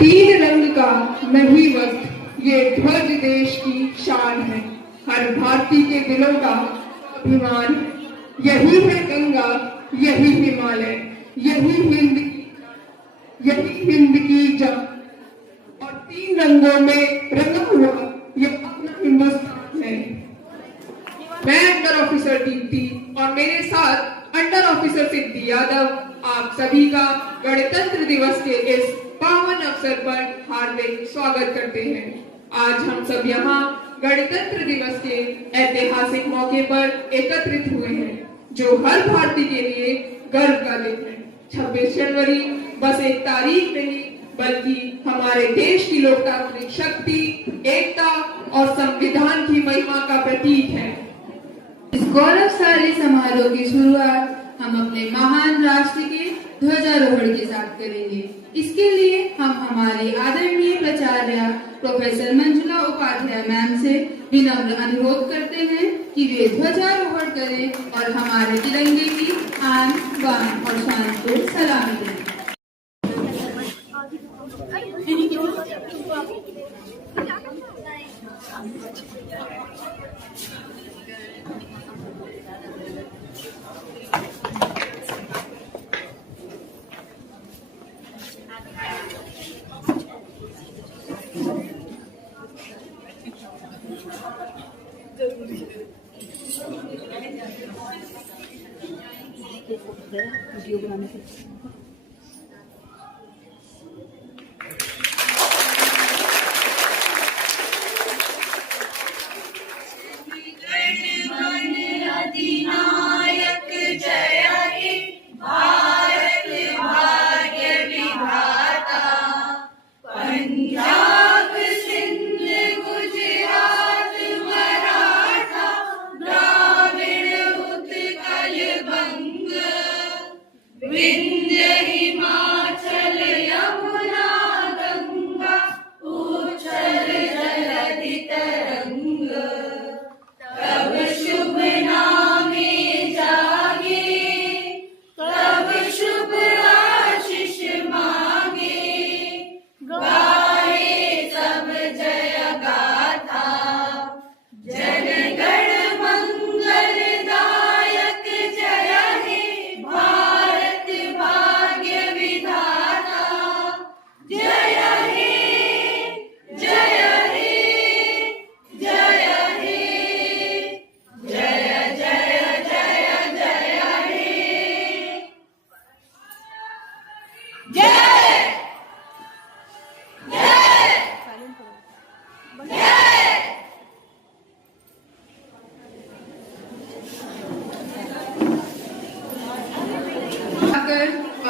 तीन रंग का नहीं वक्त, ये ध्वज देश की शान है, हर भारतीय के दिलों का अभिमान है। यही है गंगा, यही हिमालय, यही हिंद की जान, और तीन रंगों में रंगा हुआ ये अपना हिंदुस्तान है। मैं अंडर ऑफिसर दीप्ति और मेरे साथ अंडर ऑफिसर सिद्धि यादव आप सभी का गणतंत्र दिवस के इस पावन अवसर पर हार्दिक स्वागत करते हैं। आज हम सब यहाँ गणतंत्र दिवस के ऐतिहासिक मौके पर एकत्रित हुए हैं, जो हर भारतीय के लिए गर्व का दिन है। 26 जनवरी बस एक तारीख नहीं, बल्कि हमारे देश की लोकतांत्रिक शक्ति, एकता और संविधान की महिमा का प्रतीक है। इस गौरवशाली समारोह की शुरुआत हम अपने महान राष्ट्र के ध्वजारोहण के साथ करेंगे। इसके लिए हम हमारे आदरणीय प्राचार्य प्रोफेसर मंजुला उपाध्याय मैम से विनम्र अनुरोध करते हैं कि वे ध्वजारोहण करें और हमारे तिरंगे की आन बान और शान को सलामी दें। वीडियो बनाने के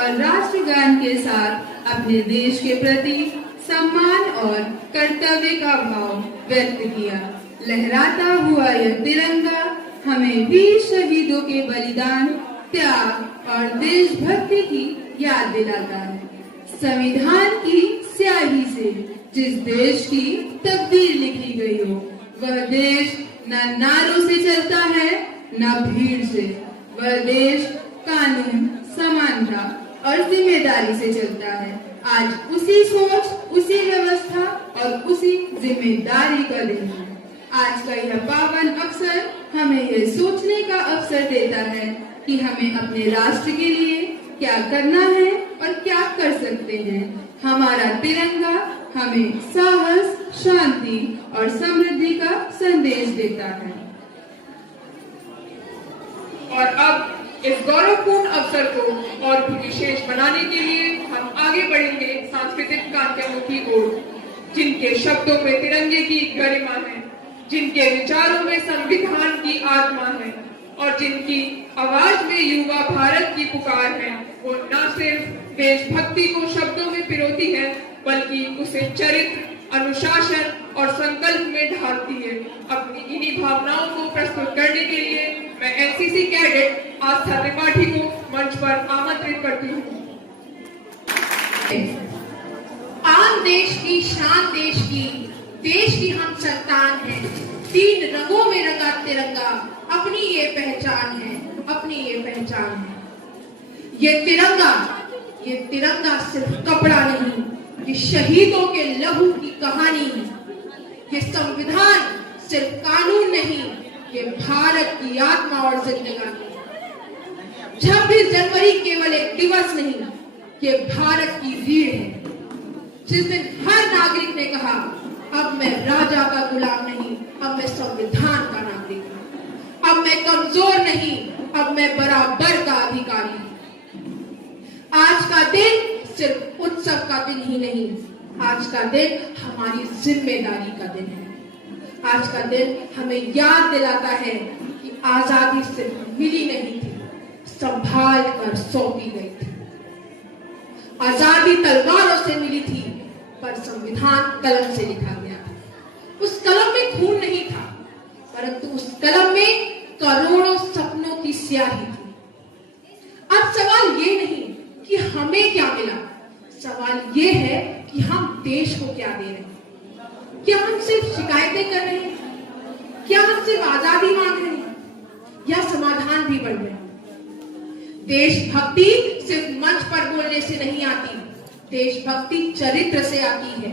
और राष्ट्रगान के साथ अपने देश के प्रति सम्मान और कर्तव्य का भाव व्यक्त किया। लहराता हुआ यह तिरंगा हमें वीर शहीदों के बलिदान, त्याग और देशभक्ति की याद दिलाता है। संविधान की स्याही से जिस देश की तकदीर लिखी गई हो, वह देश न नारों से चलता है न भीड़ से। वह देश कानून, समानता और जिम्मेदारी से चलता है। आज उसी सोच, उसी व्यवस्था और उसी जिम्मेदारी का दिन है। आज का यह पावन अवसर हमें यह सोचने का अवसर देता है कि हमें अपने राष्ट्र के लिए क्या करना है और क्या कर सकते हैं। हमारा तिरंगा हमें साहस, शांति और समृद्धि का संदेश देता है। और अब इस गौरवपूर्ण अवसर को और भी विशेष बनाने के लिए हम आगे बढ़ेंगे सांस्कृतिक कार्यक्रमों की ओर, जिनके शब्दों में तिरंगे की गरिमा है, जिनके विचारों में संविधान की आत्मा है और जिनकी आवाज में युवा भारत की पुकार है। वो न सिर्फ देशभक्ति को शब्दों में पिरोती है, बल्कि उसे चरित्र, अनुशासन और संकल्प में ढालती है। अपनी इन्हीं भावनाओं को प्रस्तुत करने के लिए मैं एनसीसी कैडेट आस्था त्रिपाठी को मंच पर आमंत्रित करती हूँ। आन देश की शान, देश की हम संतान हैं। तीन रंगों में रंगा तिरंगा, अपनी ये पहचान है, अपनी ये पहचान है। ये तिरंगा सिर्फ कपड़ा नहीं, ये शहीदों के लहू की कहानी है। ये संविधान सिर्फ कानून नहीं, ये भारत की आत्मा और जिंदगानी है। 26 जनवरी केवल एक दिवस नहीं, ये भारत की रीढ़ है, जिस दिन हर नागरिक ने कहा, अब मैं राजा का गुलाम नहीं, अब मैं संविधान का नागरिक हूं। अब मैं कमजोर नहीं, अब मैं बराबर का अधिकारी हूं। आज का दिन सिर्फ उत्सव का दिन ही नहीं, आज का दिन हमारी जिम्मेदारी का दिन है। आज का दिन हमें याद दिलाता है कि आजादी सिर्फ मिली नहीं थी, संभाल कर सौंपी गई थी। आजादी तलवारों से मिली थी, पर संविधान कलम से लिखा गया था। उस कलम में खून नहीं था, परंतु उस कलम में करोड़ों सपनों की स्याही थी। अब सवाल ये नहीं कि हमें क्या मिला, सवाल ये है कि हम देश को क्या दे रहे हैं। क्या हम सिर्फ शिकायतें कर रहे हैं? क्या हम सिर्फ आजादी मांग रहे हैं, या समाधान भी बढ़ रहे हैं? देशभक्ति सिर्फ मंच पर बोलने से नहीं आती, देशभक्ति चरित्र से आती है,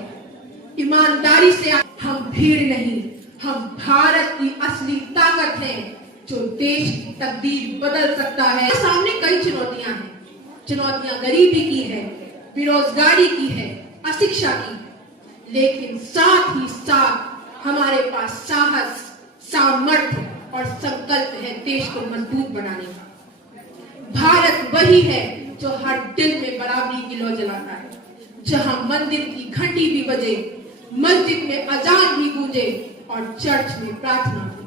ईमानदारी से हम भीड़ नहीं, हम भारत की असली ताकत है, जो देश की तकदीर बदल सकता है। सामने कई चुनौतियां हैं। चुनौतियां गरीबी की है, बेरोजगारी की है, अशिक्षा की है, लेकिन साथ ही साथ हमारे पास साहस, सामर्थ्य और संकल्प है देश को मजबूत बनाने का। भारत वही है जो हर दिल में बराबरी की लौ जलाता है, जहां मंदिर की घंटी भी बजे, मस्जिद में अजान भी गूंजे और चर्च में प्रार्थना भी।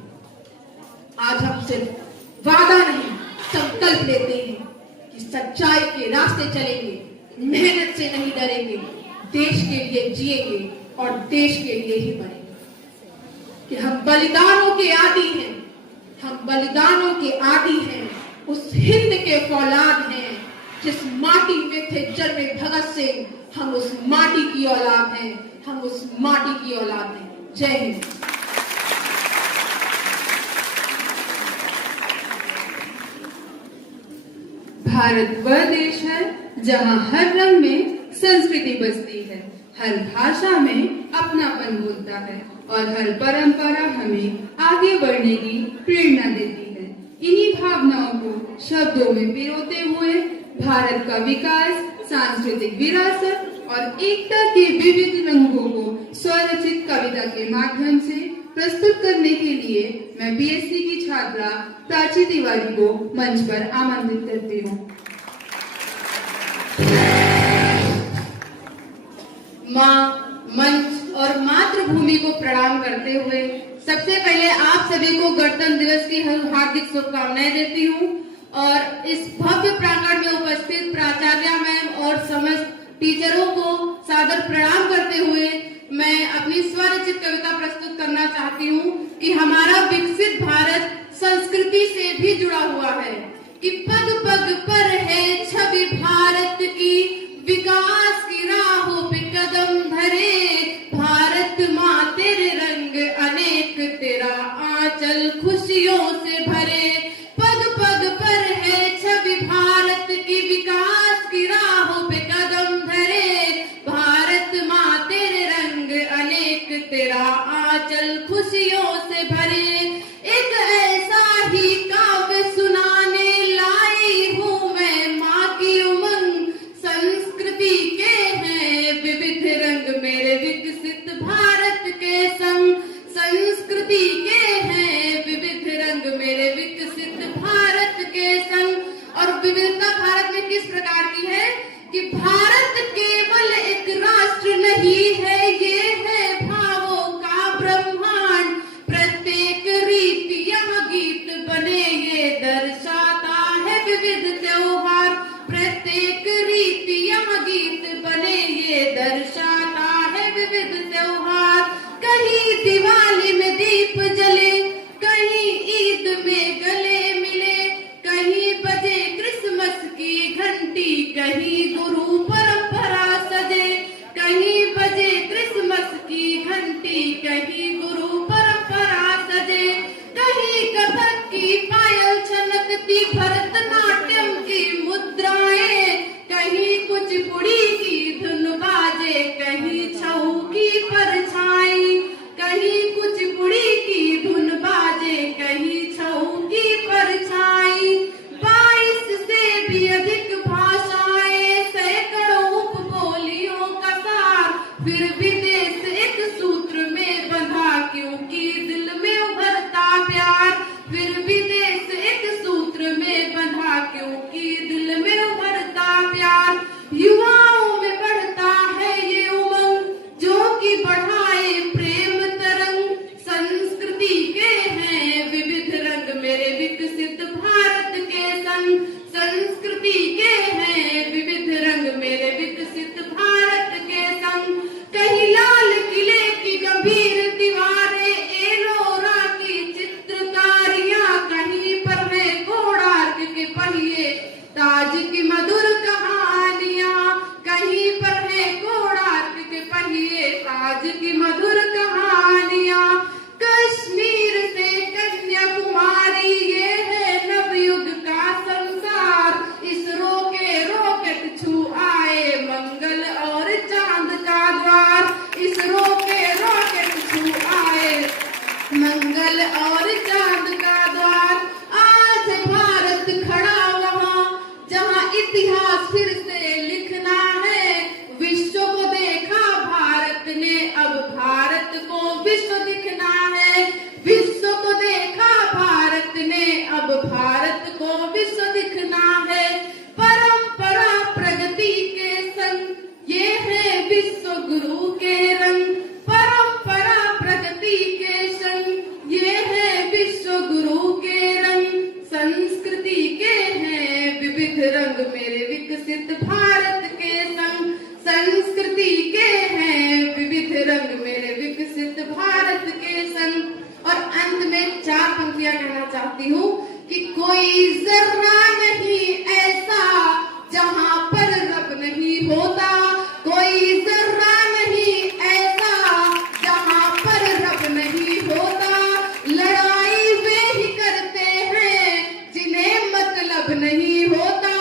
आज हम सिर्फ वादा नहीं, संकल्प लेते हैं कि सच्चाई के रास्ते चलेंगे, मेहनत से नहीं डरेंगे, देश के लिए जिएंगे और देश के लिए ही मरेंगे। कि हम बलिदानों के आदी हैं, हम बलिदानों के आदी हैं, उस हिंद के फौलाद हैं, जिस माटी में थे जन्मे भगत सिंह, हम उस माटी की औलाद हैं, हम उस माटी की औलाद हैं। जय हिंद। भारत वह देश है जहां हर रंग में संस्कृति बसती है, हर भाषा में अपनापन बोलता है और हर परंपरा हमें आगे बढ़ने की प्रेरणा देती है। इन्हीं भावनाओं को शब्दों में पिरोते हुए भारत का विकास, सांस्कृतिक विरासत और एकता के विविध रंगों को स्वरचित कविता के माध्यम से प्रस्तुत करने के लिए मैं बीएससी की छात्रा प्राची तिवारी को मंच पर आमंत्रित करती हूँ। माँ, मंच और मातृभूमि को प्रणाम करते हुए सबसे पहले आप सभी को गणतंत्र दिवस की हार्दिक शुभकामनाएं देती हूँ और इस भव्य प्रांगण में उपस्थित प्राचार्य मैम और समस्त टीचरों को सादर प्रणाम करते हुए मैं अपनी स्वरचित कविता प्रस्तुत करना चाहती हूँ कि हमारा विकसित भारत संस्कृति से भी जुड़ा हुआ है, कि पग पग पर है छवि भारत की, विकास की राहों पे कदम धरे, भारत माँ तेरे रंग अनेक, तेरा आंचल खुशियों से भरे। पग पग पर है छवि भारत की, विकास की राहों पे कदम धरे, भारत माँ तेरे रंग अनेक, तेरा आंचल खुशियों से भरे। एक ऐसा ही काव्य सुनाने लाई हूँ मैं, माँ की उमंग संस्कृति के हैं विविध रंग, मेरे विकसित भारत के संग संस्कृति के हैं विविध रंग, मेरे विकसित भारत के संग। और विविधता भारत में किस प्रकार की है कि भारत केवल एक राष्ट्र नहीं है, ये है भावों का ब्रह्मांड, प्रत्येक रीति यहाँ गीत बने, ये दर्शाता है विविध त्योहार, प्रत्येक रीति यहाँ गीत बने, ये दर्शाता है विविध त्योहार। कहीं दिवाली में दीप जले, कहीं ईद में गले मिले, कहीं बजे क्रिसमस की घंटी, कहीं गुरु परंपरा सजे, कहीं बजे क्रिसमस की घंटी, कहीं गुरु परंपरा सजे, कहीं कथक की पायल छनकती, भरतनाट्यम की मुद्राएं, कहीं कुचिपुड़ी की धुन बाजे, आज की मधुर कहानियां, कहीं पर है कोणार्क के पहिए। आज की मधुर कहानियां, कश्मीर से कन्याकुमारी, ये है नवयुग का संसार। इसरो के रॉकेट छू आए मंगल और चांद का द्वार। इसरो के रॉकेट छू आए मंगल और चांद का द्वार। आज भारत खड़ा वहां जहां इतिहास फिर से लिखना है। विश्व को देखा भारत ने, अब भारत को विश्व दिखना है। विश्व को देखा भारत ने, अब भारत को विश्व दिखना है। परंपरा प्रगति के संग, ये है विश्व गुरु के रंग। परंपरा प्रगति के संग, ये है विश्व गुरु के रंग। संस्कृति के हैं विविध रंग, मेरे विकसित भारत के संग। संस्कृति के हैं विविध रंग, मेरे विकसित भारत के संग। और अंत में 4 पंक्तियां कहना चाहती हूँ कि कोई जर्रा नहीं ऐसा जहां पर रब नहीं होता। कोई जर्रा नहीं ऐसा जहां पर रब नहीं होता। लड़ाई वे ही करते हैं जिन्हें मतलब नहीं होता।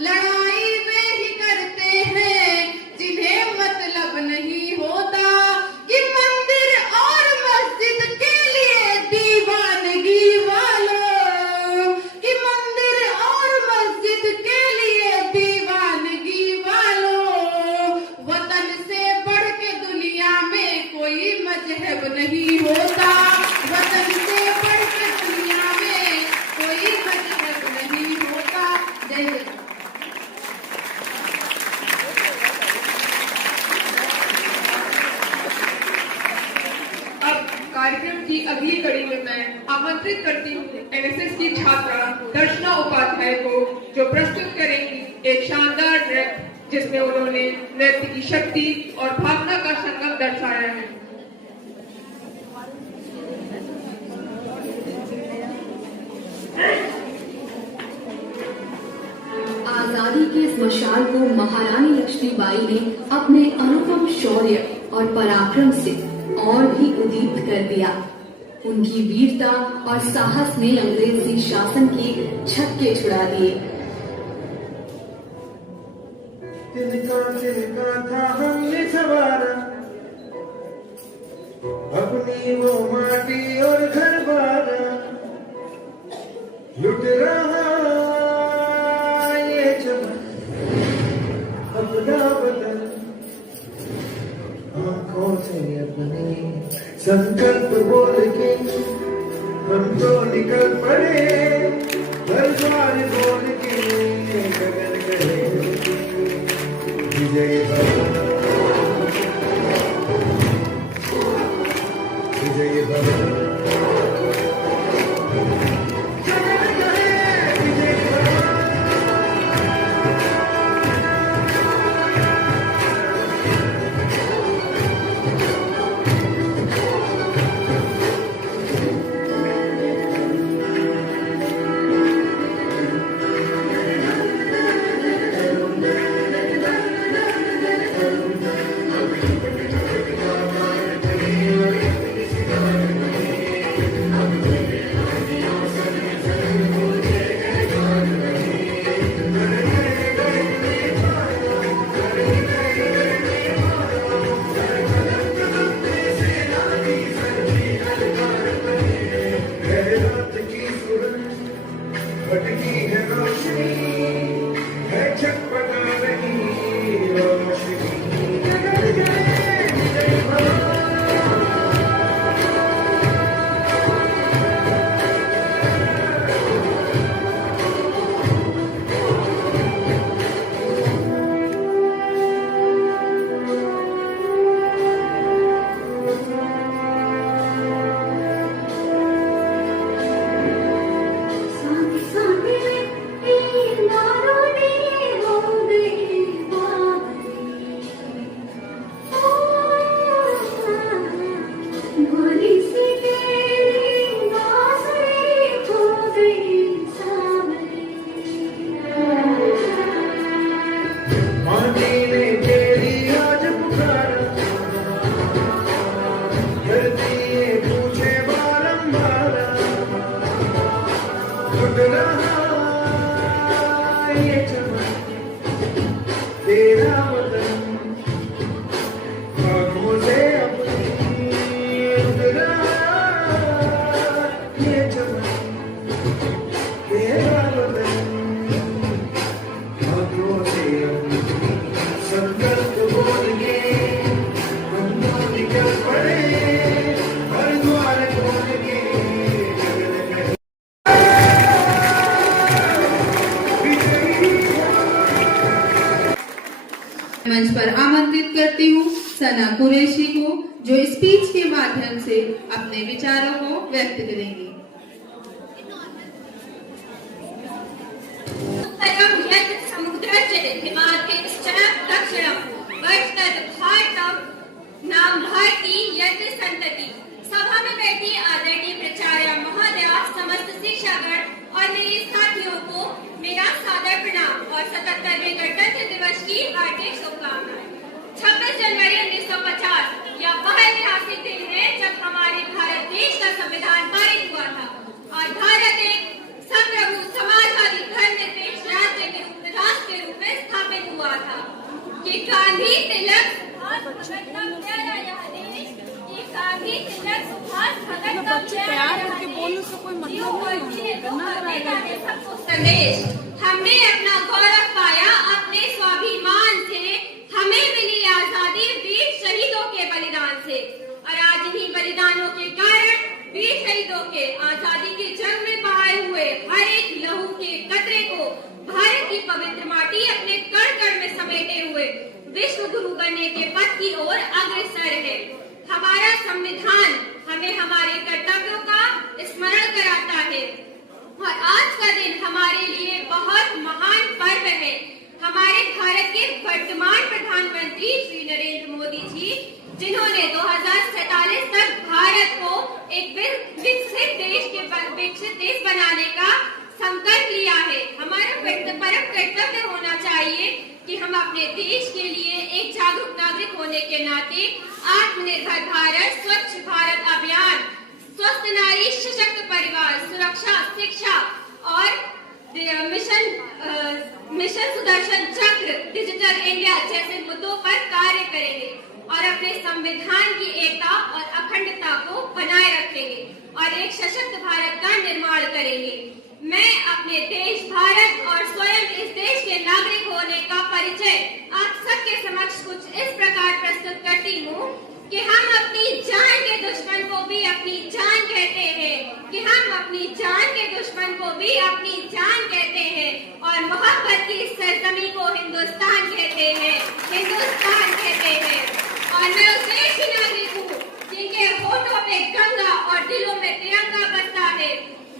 लड़ाई वे ही करते हैं जिन्हें मतलब नहीं होता। कि मंदिर और मस्जिद के लिए दीवानगी वालों, कि मंदिर और मस्जिद के लिए दीवानगी वालों, वतन से बढ़ के दुनिया में कोई मजहब नहीं होता। वतन से बढ़ के दुनिया में कोई मजहब नहीं होता। जय हिंद। अब कार्यक्रम की अगली कड़ी में मैं आमंत्रित करती हूँ एनएसएस की छात्रा दर्शना उपाध्याय को, जो प्रस्तुत करेंगी एक शानदार नृत्य जिसमें उन्होंने नृत्य की शक्ति और भावना का संगम दर्शाया है। आजादी के इस मशाल को महारानी लक्ष्मीबाई ने अपने अनुपम शौर्य और पराक्रम से और भी उद्दीप्त कर दिया। उनकी वीरता और साहस ने अंग्रेजी शासन के छक्के छुड़ा दिए। तिनका था हमने सवारा, अपनी वो माटी और घर बारा। लुट रहा ये चमन अपना बदन, आंखों से अपने संकल्प बोल के हम तो निकल पड़े। हर बार बोल के गगन गए विजय भव, विजय भव। मंच पर आमंत्रित करती हूँ सना कुरैशी को, जो स्पीच के माध्यम से अपने विचारों को व्यक्त करेंगी। उत्तरं यत् समुद्रस्य हिमाद्यश्च दक्षिणं वर्षतद्भारतं नाम भारती यत् संतति। सभा में बैठी आदरणीय प्राचार्य महोदया, समस्त शिक्षागण और मेरे साथियों को मेरा सादर प्रणाम और 77वें गणतंत्र दिवस की हार्दिक शुभकामनाएं। 26 जनवरी 1950 यह वह ऐतिहासिक दिन है जब हमारे भारत देश का संविधान पारित हुआ था और भारत एक संप्रभु समाजवादी धर्मनिरपेक्ष राज्य के राष्ट्र के रूप में स्थापित हुआ था। कि गांधी तिलक गांधी तिलक सुभाष भगत का संदेश हमने अपना गौरव पाया अपने स्वाभिमान से। हमें मिली आजादी वीर शहीदों के बलिदान से और आज इन्हीं बलिदानों के कारण वीर शहीदों के आजादी के जंग में बहाए हुए हर एक लहू के कतरे को भारत की पवित्र माटी अपने कण कण में समेटे हुए विश्व गुरु बनने के पथ की ओर अग्रसर है। हमारा संविधान हमें हमारे कर्तव्यों का स्मरण कराता है और आज का दिन हमारे लिए बहुत महान पर्व है। हमारे भारत के वर्तमान प्रधानमंत्री श्री नरेंद्र मोदी जी, जिन्होंने 2047 तक भारत को एक विकसित देश बनाने का संकल्प लिया है। हमारा परम कर्तव्य होना चाहिए कि हम अपने देश के लिए एक जागरूक नागरिक होने के नाते आत्मनिर्भर भारत, स्वच्छ भारत अभियान, स्वस्थ नारी, सशक्त परिवार, सुरक्षा, शिक्षा और मिशन सुदर्शन चक्र, डिजिटल इंडिया जैसे मुद्दों पर कार्य करेंगे और अपने संविधान की एकता और अखंडता को बनाए रखेंगे और एक सशक्त भारत का निर्माण करेंगे। मैं अपने देश भारत और स्वयं इस देश के नागरिक होने का परिचय आप सबके समक्ष कुछ इस प्रकार प्रस्तुत करती हूँ कि हम अपनी जान के दुश्मन को भी अपनी जान कहते हैं, कि हम अपनी जान के दुश्मन को भी अपनी जान कहते हैं और मोहब्बत की इस सरजमी को हिंदुस्तान कहते हैं, हिंदुस्तान कहते हैं। और मैं उस देश की नागरिक हूँ जिनके होठों पे गंगा और दिलों में तिरंगा बसता है,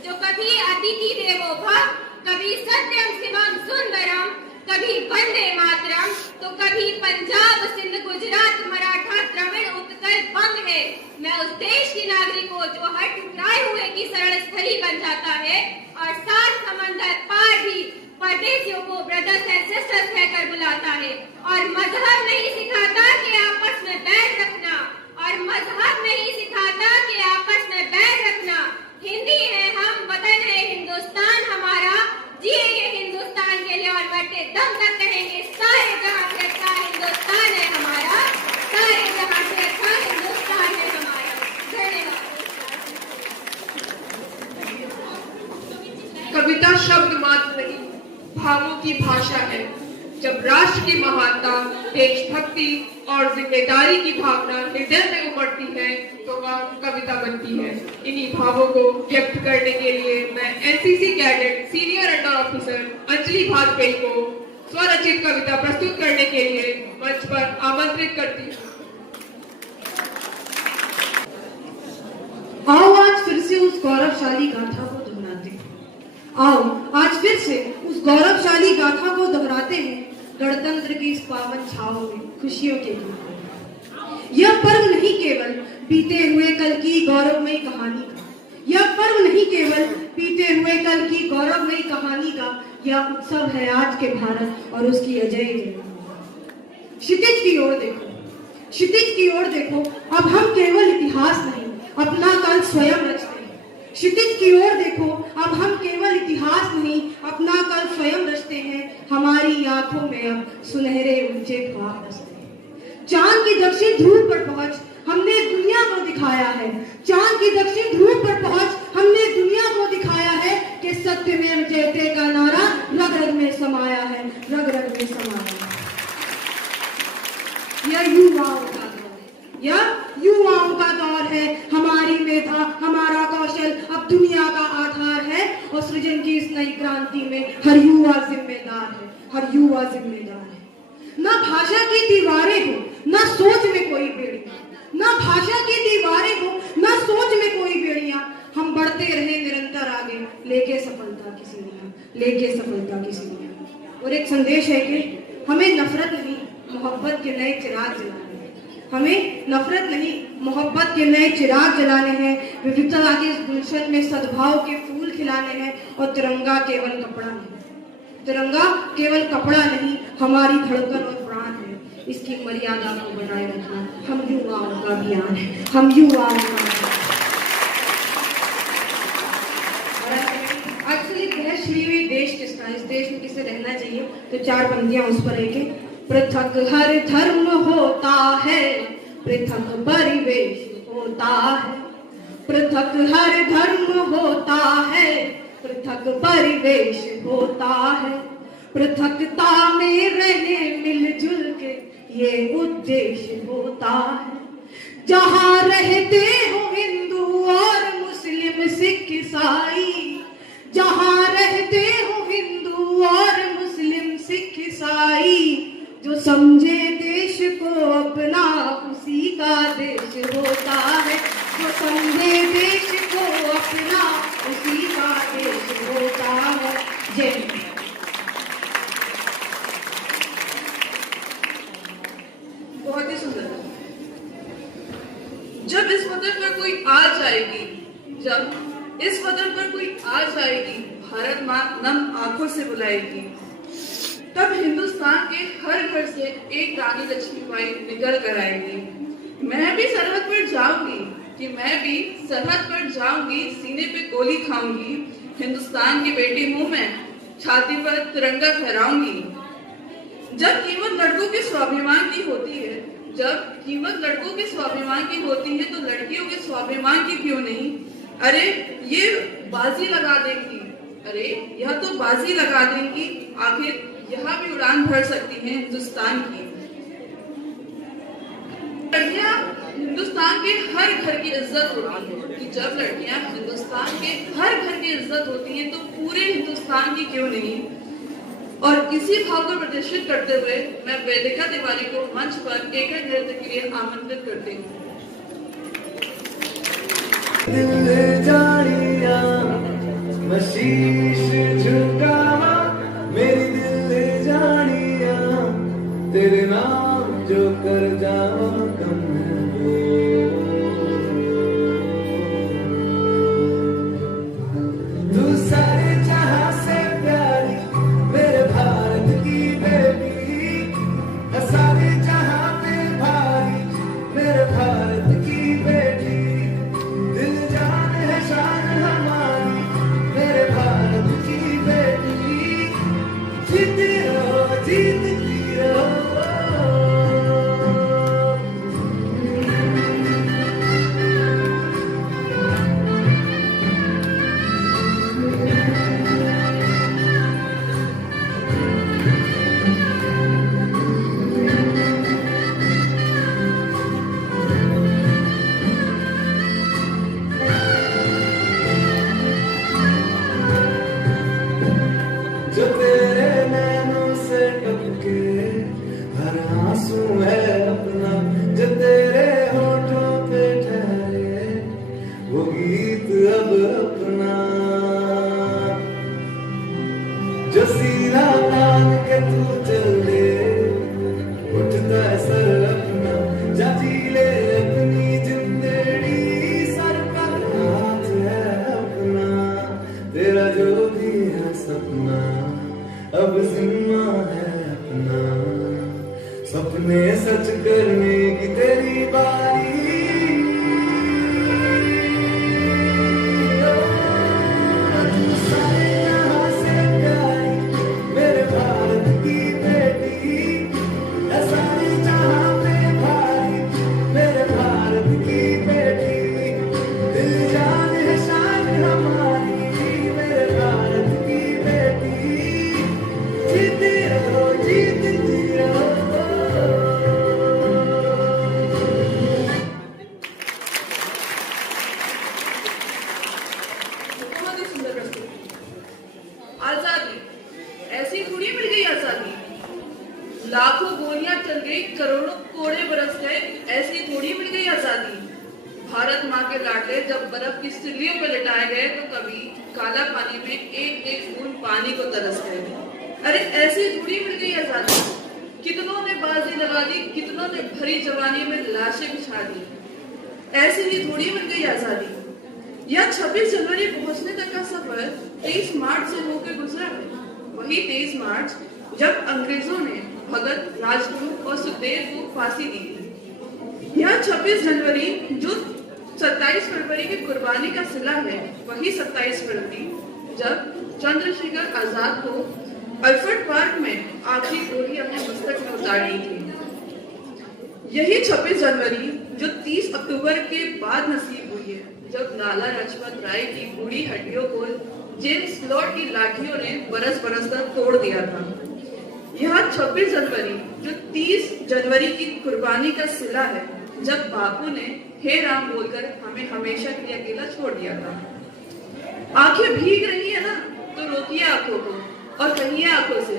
जो कभी अतिथि देवो भव, कभी सत्यम शिवम सुंदरम, कभी वंदे मातरम, तो कभी पंजाब, सिंध, गुजरात, मराठा, द्रविड़, उत्कल, बंग है। मैं उस देश की नागरिक हूँ जो हर टुकराए हुए की शरण स्थली बन जाता है और सात समंदर पार भी परदेशियों को ब्रदर्स एंड सिस्टर्स कहकर बुलाता है। और मजहब नहीं सिखाता कि आपस में बैर रखना, और मजहब नहीं सिखाता कि आपस में बैर रखना। हिंदी है हम, वतन है हिंदुस्तान हमारा, जिएंगे हिंदुस्तान के लिए और मरते दम तक कहेंगे सारे जहां से अच्छा हिंदुस्तान है हमारा, सारे जहां से अच्छा हिंदुस्तान है हमारा। धन्यवाद। कविता शब्द मात्र नहीं, भावों की भाषा है। जब राष्ट्र की महानता, देशभक्ति और जिम्मेदारी की भावना हृदय में उमड़ती है तो वह कविता बनती है। इन्हीं भावों को व्यक्त करने के लिए मैं NCC cadet senior under officer Anjali Bajpai को स्वरचित कविता प्रस्तुत करने के लिए मंच पर आमंत्रित करती हूँ। आओ आज फिर से उस गौरवशाली गाथा को दोहराते हैं। आओ आज फिर से उस गौरवशाली गाथा को दोहराते हैं, गणतंत्र की इस पावन छाव में खुशियों के गीत। यह पर्व नहीं केवल बीते हुए कल की गौरवमयी कहानी का, यह पर्व नहीं केवल बीते हुए कल की गौरवमयी कहानी का, यह उत्सव है आज के भारत और उसकी अजय जय। क्षितिज की ओर देखो, क्षितिज की ओर देखो, अब हम केवल इतिहास नहीं अपना कल स्वयं रचते हैं। क्षितिज की ओर देखो, अब हम केवल इतिहास नहीं अपना कल स्वयं रचते हैं। हमारी आंखों में अब सुनहरे ऊंचे ख्वाब बसते हैं। चांद की दक्षिण ध्रुव पर पहुंच हमने दुनिया को दिखाया है, चांद की दक्षिण ध्रुव पर पहुंच हमने दुनिया को दिखाया है कि सत्य में जयते का नारा रग रग में समाया है, रग रग में समाया है। यह युवाओं का दौर है, यह युवाओं का दौर है। हमारी मेधा, हमारा कौशल अब दुनिया का आधार है और सृजन की इस नई क्रांति में हर युवा जिम्मेदार है, हर युवा जिम्मेदार है। ना भाषा की दीवारें हो, ना सोच में कोई बेड़ियां, ना भाषा की दीवारें हो, ना सोच में कोई बेड़ियां। हम बढ़ते रहे निरंतर आगे, लेके सफलता की सीढ़ियां, लेके सफलता की सीढ़ियां। और एक संदेश है कि हमें नफरत नहीं, मोहब्बत के नए चिराग जलाने हैं। हमें नफरत नहीं, मोहब्बत के नए चिराग जलाने हैं। विविधता के इस गुलशन में सद्भाव के फूल खिलाने हैं। और तिरंगा केवल कपड़ा नहीं, तिरंगा केवल कपड़ा नहीं, हमारी धड़कन और प्राण है। इसकी मर्यादा को बनाए रखना हम युवाओं का अभियान है, हम युवाओं का। एक्चुअली बहस छुड़ी हुई देश किसका, इस देश में किसे रहना चाहिए, तो 4 पंक्तियां उस पर है कि पृथक हर धर्म होता है, पृथक परिवेश होता है, पृथक हर धर्म होता है, पृथक परिवेश होता है, पृथकता में रहे मिलजुल के ये उद्देश्य होता है। जहाँ रहते हो हिंदू और मुस्लिम सिख ईसाई, जहाँ रहते हो हिंदू और मुस्लिम सिख ईसाई, जो समझे देश को अपना उसी का देश होता है, जो समझे देश को अपना उसी का देश होता है। जय हिंद। बहुत ही सुंदर। जब इस वतन पर कोई आज आएगी, जब इस वतन पर कोई आज आएगी, भारत माँ नम आंखों से बुलाएगी, तब हिंदुस्तान के हर घर से एक रानी लक्ष्मीबाई निकल कर आएगी। मैं भी सरहद पर जाऊंगी, कि मैं भी सरहद पर जाऊंगी, सीने पे गोली खाऊंगी, हिंदुस्तान की बेटी हूं मैं, छाती पर तिरंगा फहराऊंगी। जब कीमत लड़कों के स्वाभिमान की होती है, जब कीमत लड़कों के स्वाभिमान की होती है, तो लड़कियों के स्वाभिमान की क्यों नहीं? अरे ये बाजी लगा देंगी, अरे यह तो बाजी लगा देंगी, आखिर यहाँ भी उड़ान भर सकती हैं हिंदुस्तान की। लड़कियां हिंदुस्तान के हर घर की इज्जत होती है, कि जब लड़कियां हिंदुस्तान के हर घर की इज्जत होती हैं, तो पूरे हिंदुस्तान की क्यों नहीं? और इसी भाव को प्रदर्शित करते हुए मैं वेदिका तिवारी को मंच पर एकल नृत्य के लिए आमंत्रित करती हूँ। दिल जानिया मैं शीश झुकावा, मेरी दिल जानिया तेरे नाम जो कर जावा कम है तू सारे जहां से प्यारी मेरे भारत की बेबी, सारे जहां पे भारी मेरे भारत की बेटी, दिल जान है शान हमारी मेरे भारत की बेटी, जीती रहो जीतती रहो। जो तेरे नैनों से टपके हर आंसू है अपना, जो तेरे होठों पे ठहरे वो गीत अब अपना, जो सीना तान के तू चल दे उठता है सर अपना, जा जी ले अपनी जिंदड़ी, सर पर हाथ है अपना, तेरा जो भी है सपना अब जिम्मा है अपना, सपने सच करने की तेरी बारी, सारे यहाँ से प्यारी मेरे भारत की बेटी, सारे जहाँ पे भारी मेरे भारत की बेटी, दिल जान है शान हमारी मेरे भारत की बेटी, जीती रहो जीतती रहो। लाखों गोलियां चल गई, करोड़ों कोड़े बरस गए, ऐसी थोड़ी मिल गई आजादी। भारत माँ के लाडले जब बर्फ की सिल्लियों पर लिटाए गए तो कभी काला पानी में एक एक बूंद पानी को तरस गए। अरे ऐसी थोड़ी मिल गई आजादी। कितनों ने बाजी लगा दी, कितनों ने भरी जवानी में लाशें बिछा दी। ऐसे ही थोड़ी मिल गई आजादी। यह 26 जनवरी पहुंचने तक का सफर 23 मार्च से होकर गुजरा है। वही 23 मार्च जब अंग्रेजों ने भगत, राजगुरु और सुखदेव को फांसी दी थी। यह 26 जनवरी जो 27 फरवरी की कुर्बानी का सिला है, वही 27 फरवरी जब चंद्रशेखर आजाद को अल्फ्रेड पार्क में आखिरी गोली अपने मस्तक में उतारी थी। यही 26 जनवरी जो 30 अक्टूबर के बाद नसीब हुई है, जब लाला लाजपत राय की बूढ़ी हड्डियों को जेम्स लॉर्ड की लाठियों ने बरस बरस कर तोड़ दिया था। यह 26 जनवरी जो 30 जनवरी की कुर्बानी का सिला है, जब बापू ने हे राम बोलकर हमें हमेशा के लिए अकेला छोड़ दिया था। आंखें भीग रही है ना, तो रोकिए आंखों को और कहिए आंखों से,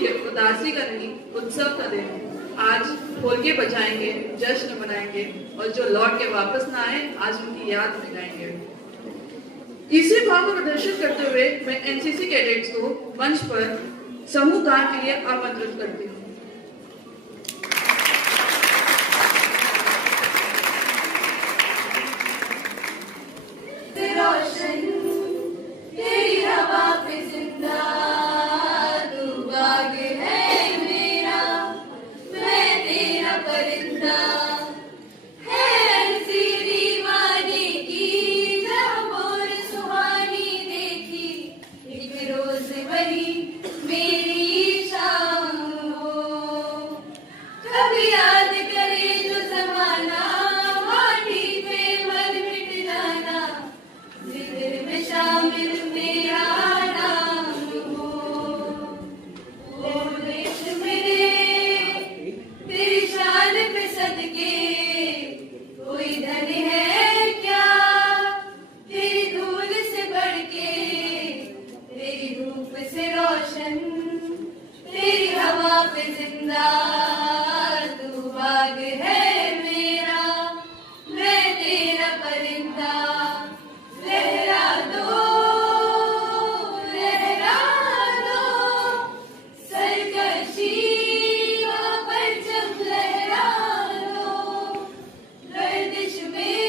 ये उदासी का नहीं, उत्सव का दिन है। आज ढोलके बजाएंगे, जश्न मनाएंगे और जो लौट के वापस ना आए, आज उनकी याद दिलाएंगे। इसी भाव को प्रदर्शित करते हुए मैं एनसीसी कैडेट्स को मंच पर समूह गान के लिए आमंत्रित करती हूँ। रोशन तेरी हवा पे जिंदा तू बाग है मेरा, मैं तेरा परिंदा है ऐसी दीवाने की जब और सुहानी देखी एक रोज बनी मेरी शाम हो। कभी याद करे जो जमाना माटी पे मर मिट जाना, जिक्र में शामिल मेरा नाम हो। ओ देश मेरे तेरी शान पे सदके कोई धन है क्या, तेरी धूल से बढ़ के, तेरी धूप से रोशन, तेरी हवा पे जिंदा तू बाग है मेरा, मैं तेरा परिंदा। लहरा दो सरकशी का परचम लहरा दो, गर्दिश में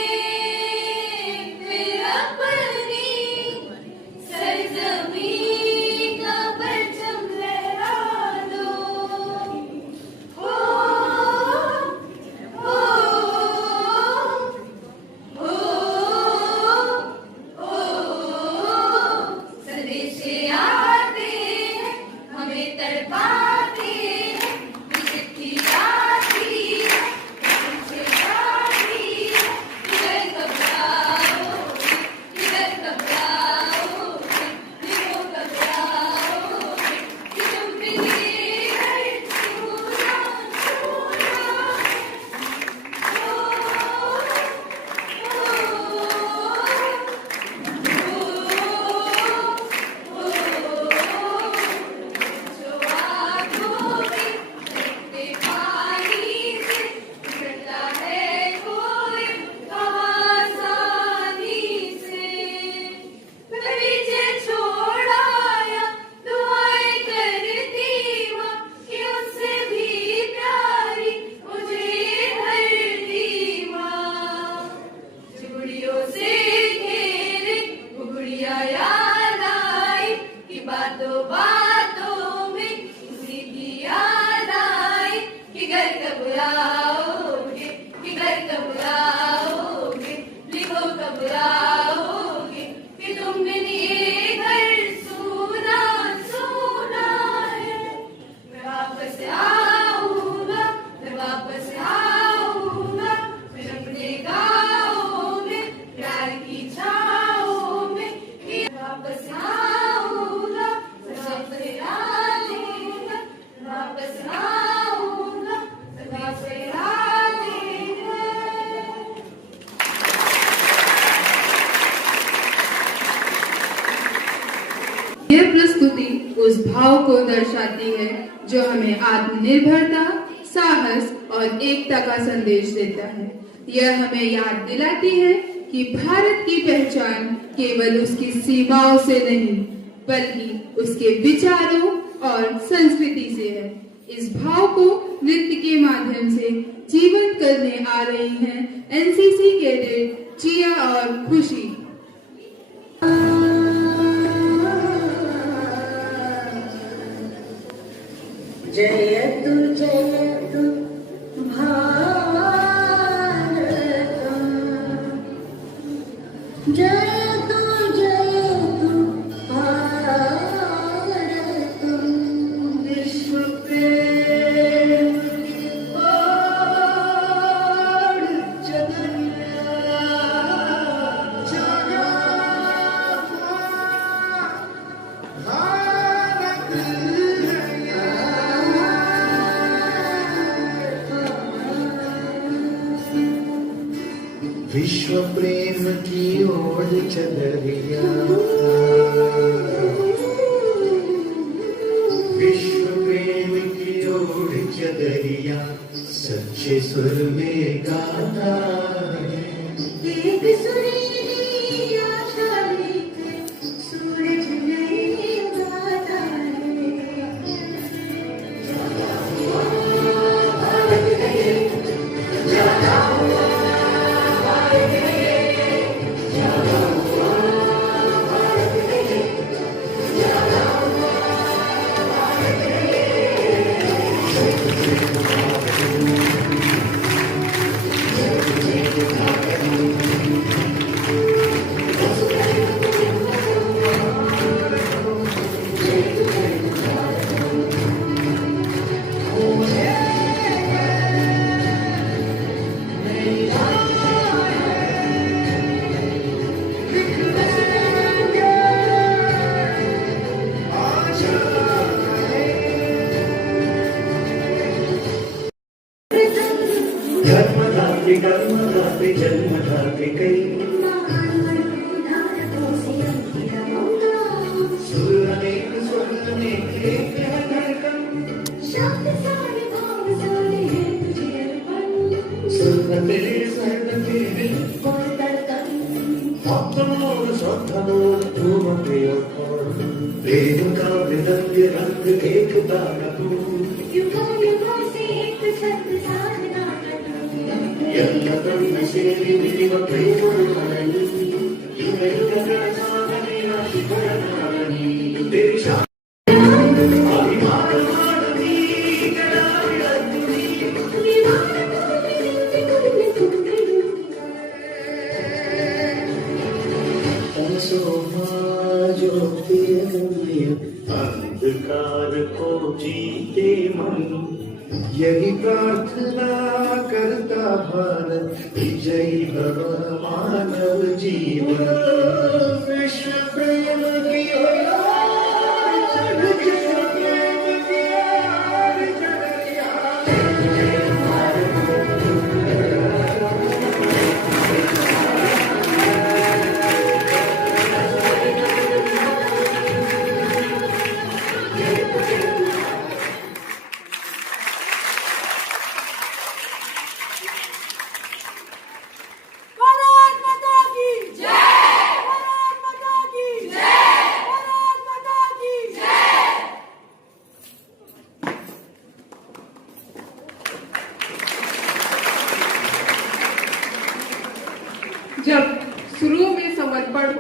फिर अपनी सरजमीं का परचम लहरा दो। ओ ओ संदेशे आते हैं हमें तड़पाते हैं, चिट्ठी आती है हमसे आती है, किधर घबराओगे, किधर घबराओगे, क्यों घबराओगे, कि तुम मिले घर सुना सुना जो आंखों में बहते पानी से निकलता है कोई आसानी से, परिचय छोड़ आया दुआएं करती माँ कि उससे भी प्यारी मुझे धरती माँ। चुड़ियों से घेरे गुड़िया याद आई कि बातों बातों में उसी की याद आई कि घर कब आओगे, कि घर कब आओगे, लिखो कब आओगे, कि तुमने ये घर सुना सुना है। मैं वापस आऊंगा, मैं वापस आऊंगा, मैं अपने गाँव में प्यार की छाओं में, कि वापस आऊंगा, मैं वापस आऊंगा, वापस आऊंगा, वापस आऊंगा। यह प्रस्तुति उस भाव को दर्शाती है जो हमें आत्मनिर्भरता, साहस और एकता का संदेश देता है। यह हमें याद दिलाती है कि भारत की पहचान केवल उसकी सीमाओं से नहीं, बल्कि उसके विचारों और संस्कृति से है। इस भाव को नृत्य के माध्यम से जीवंत करने आ रही हैं एनसीसी कैडेट जिया और खुशी। जयतु जयतु भारतम्, जयतु जयतु भारतम्, विश्व प्रेम की ओर चलिया जागा भारत। विश्व प्रेम की ओर चलिया, विश्व प्रेम की ओर चलिया, सच्चे सुर में गाता है। एक सुरीली आशा लेकर सूरज नए गाता धर्मधात्री कर्मधात्री जन्मधात्री कई, सुर अनेक स्वर अनेक एक है धड़कन, शब्द सारे भाव सारे हैं तुझे अर्पण, सुर तेरे शरण तेरे कोई धड़कन भक्तमोर श्रद्धामोर तुम प्रिय प्रेम का विरंग रंग एकता का तू, युगों युगों से एक छत्र साधना करना, यत्न श्री विधिव प्रेम रमणी, युगे युगे साधने शिखर रमणी, तेरी शान अभिमान मानती जड़ाई अंधकार को जीते मन, यही प्रार्थना करता भारत, विजयी भव मानव जीवन। विश्व प्रेम की ओर, विश्व प्रेम की ओर चलिया। जब सुरों में समर्पण हो,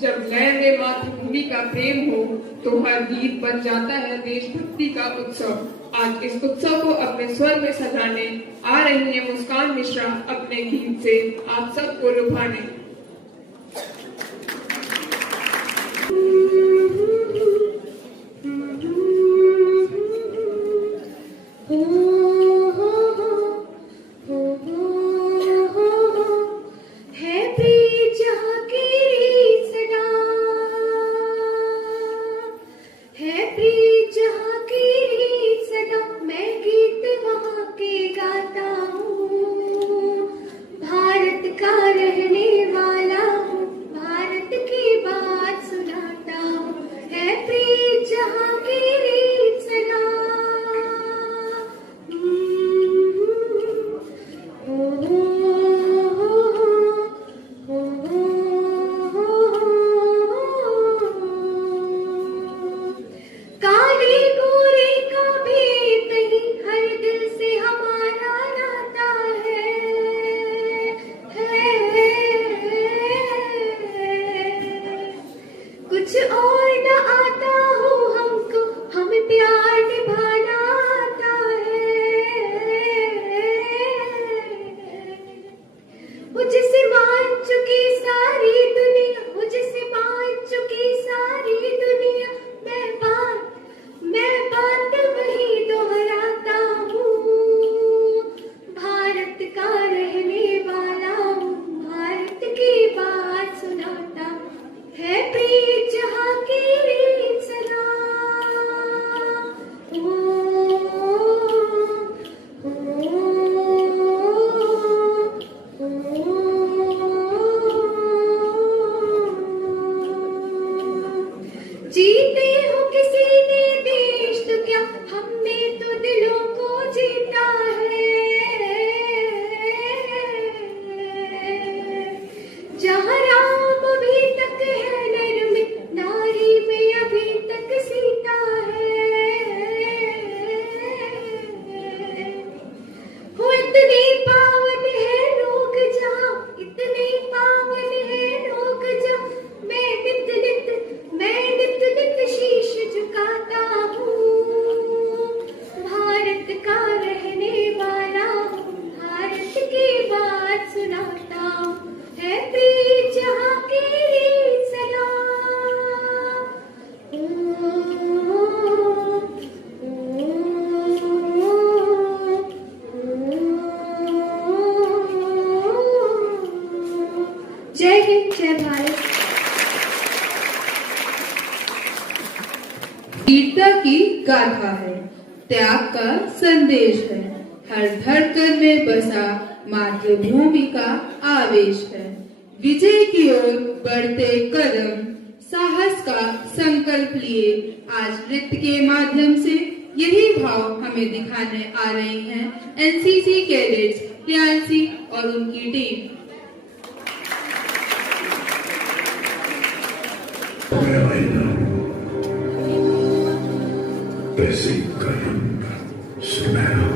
जब लय में मातृभूमि का प्रेम हो, तो हर गीत बन जाता है देशभक्ति का उत्सव। आज इस उत्सव को अपने स्वर में सजाने आ रही है मुस्कान मिश्रा अपने गीत से आप सबको लुभाने। है प्रीत जहाँ की रीत सदा, है प्रीत जहाँ की रीत सदा, मैं गीत वहाँ के गाता हूँ, भारत का रहने सीता है, जहाँ राम अभी तक है नर में, नारी में अभी तक सीता है। वो इतनी पावन है लोग जहाँ, इतनी पावन है लोग जहाँ, मैं नित नित शीश झुकाता हूँ। भारत का रहने वाला हूँ, भारत की बात सुनाता हूँ, है प्रीत जहाँ की रीत सलाम। जय हिंद, जय भारत। वीरता की गाथा है, त्याग का संदेश है, हर धड़कन में बसा मातृभूमि का आवेश है। विजय की ओर बढ़ते कदम, साहस का संकल्प लिए आज नृत्य के माध्यम से यही भाव हमें दिखाने आ रहे हैं एनसीसी कैडेट्स प्रियांशी और उनकी टीम। ऐसी कलंक सुनहरा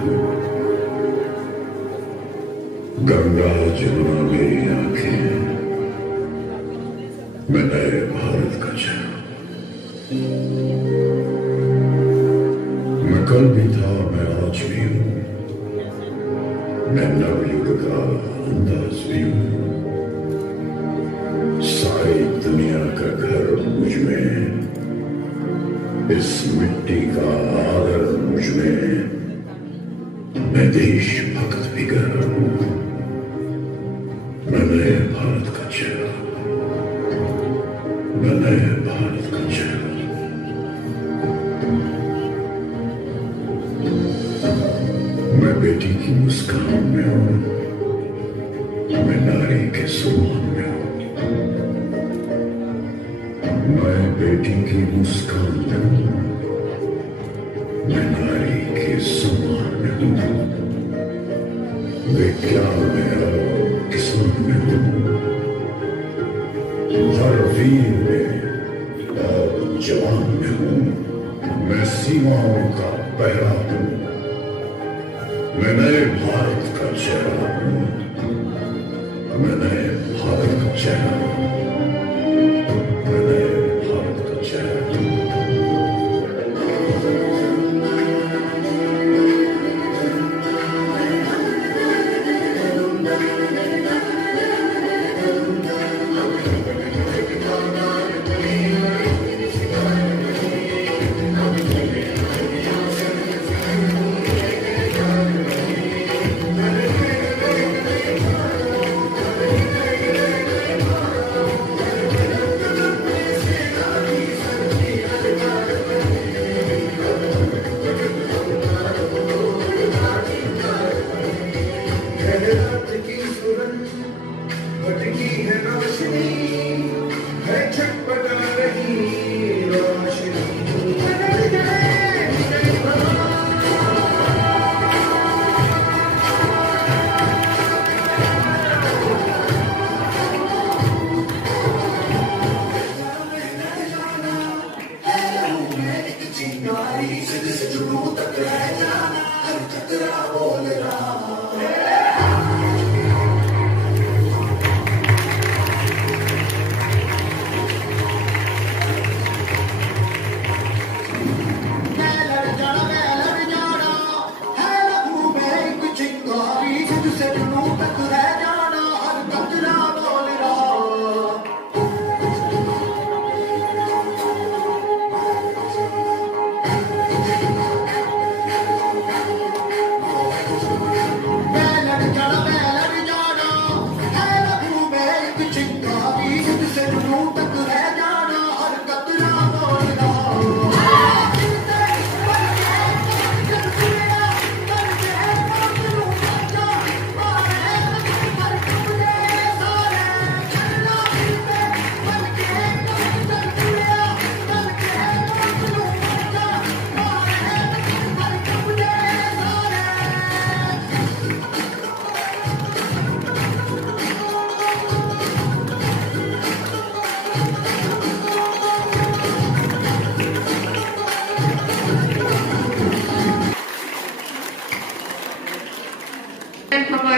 गंगा जमुना मेरी आंखें, मैं नए भारत का चेहरा। मैं कल भी था, मैं आज भी हूँ, मैं नवयुग का अंदाज भी हूँ। सारी दुनिया का घर मुझ में, इस मिट्टी का आदर मुझ में, मैं देशभक्त भी कर हूं। मैं नए भारत का चेहरा, मैं नए भारत का चेहरा। मैं बेटी की मुस्कान में हूं, मैं नारी के सम्मान में हूं। मैं बेटी की मुस्कान में हूं, मैं नारी के सम्मान में हूं। विज्ञान में और किसान में हूं, हर वीर में और जवान में हूं। मैं सीमाओं का पहरा हूं, मैं नए भारत का चेहरा हूं, मैं नए भारत का चेहरा हूं, मैं नए भारत का चेहरा हूं।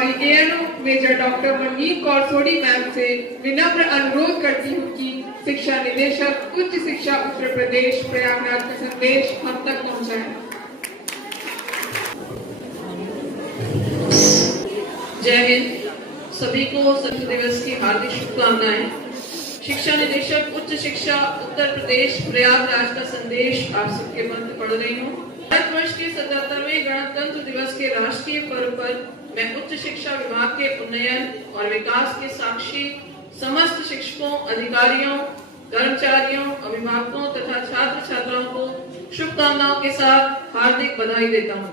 हमारी एएनओ मेजर डॉक्टर मनमीत कौर सोडी मैम से विनम्र अनुरोध करती हूँ कि शिक्षा निदेशक उच्च शिक्षा उत्तर प्रदेश प्रयागराज का संदेश हम तक पहुँचाएं। जय हिंद। सभी को संस्कृत दिवस की हार्दिक शुभकामनाएं। शिक्षा निदेशक उच्च शिक्षा उत्तर प्रदेश प्रयागराज का संदेश आप सबके मंत्र पढ़ रही हूँ। भारतवर्ष के 77वें गणतंत्र दिवस के राष्ट्रीय पर्व पर मैं उच्च शिक्षा विभाग के उन्नयन और विकास के साक्षी समस्त शिक्षकों, अधिकारियों, कर्मचारियों, अभिभावकों तथा छात्र छात्राओं को शुभकामनाओं के साथ हार्दिक बधाई देता हूँ।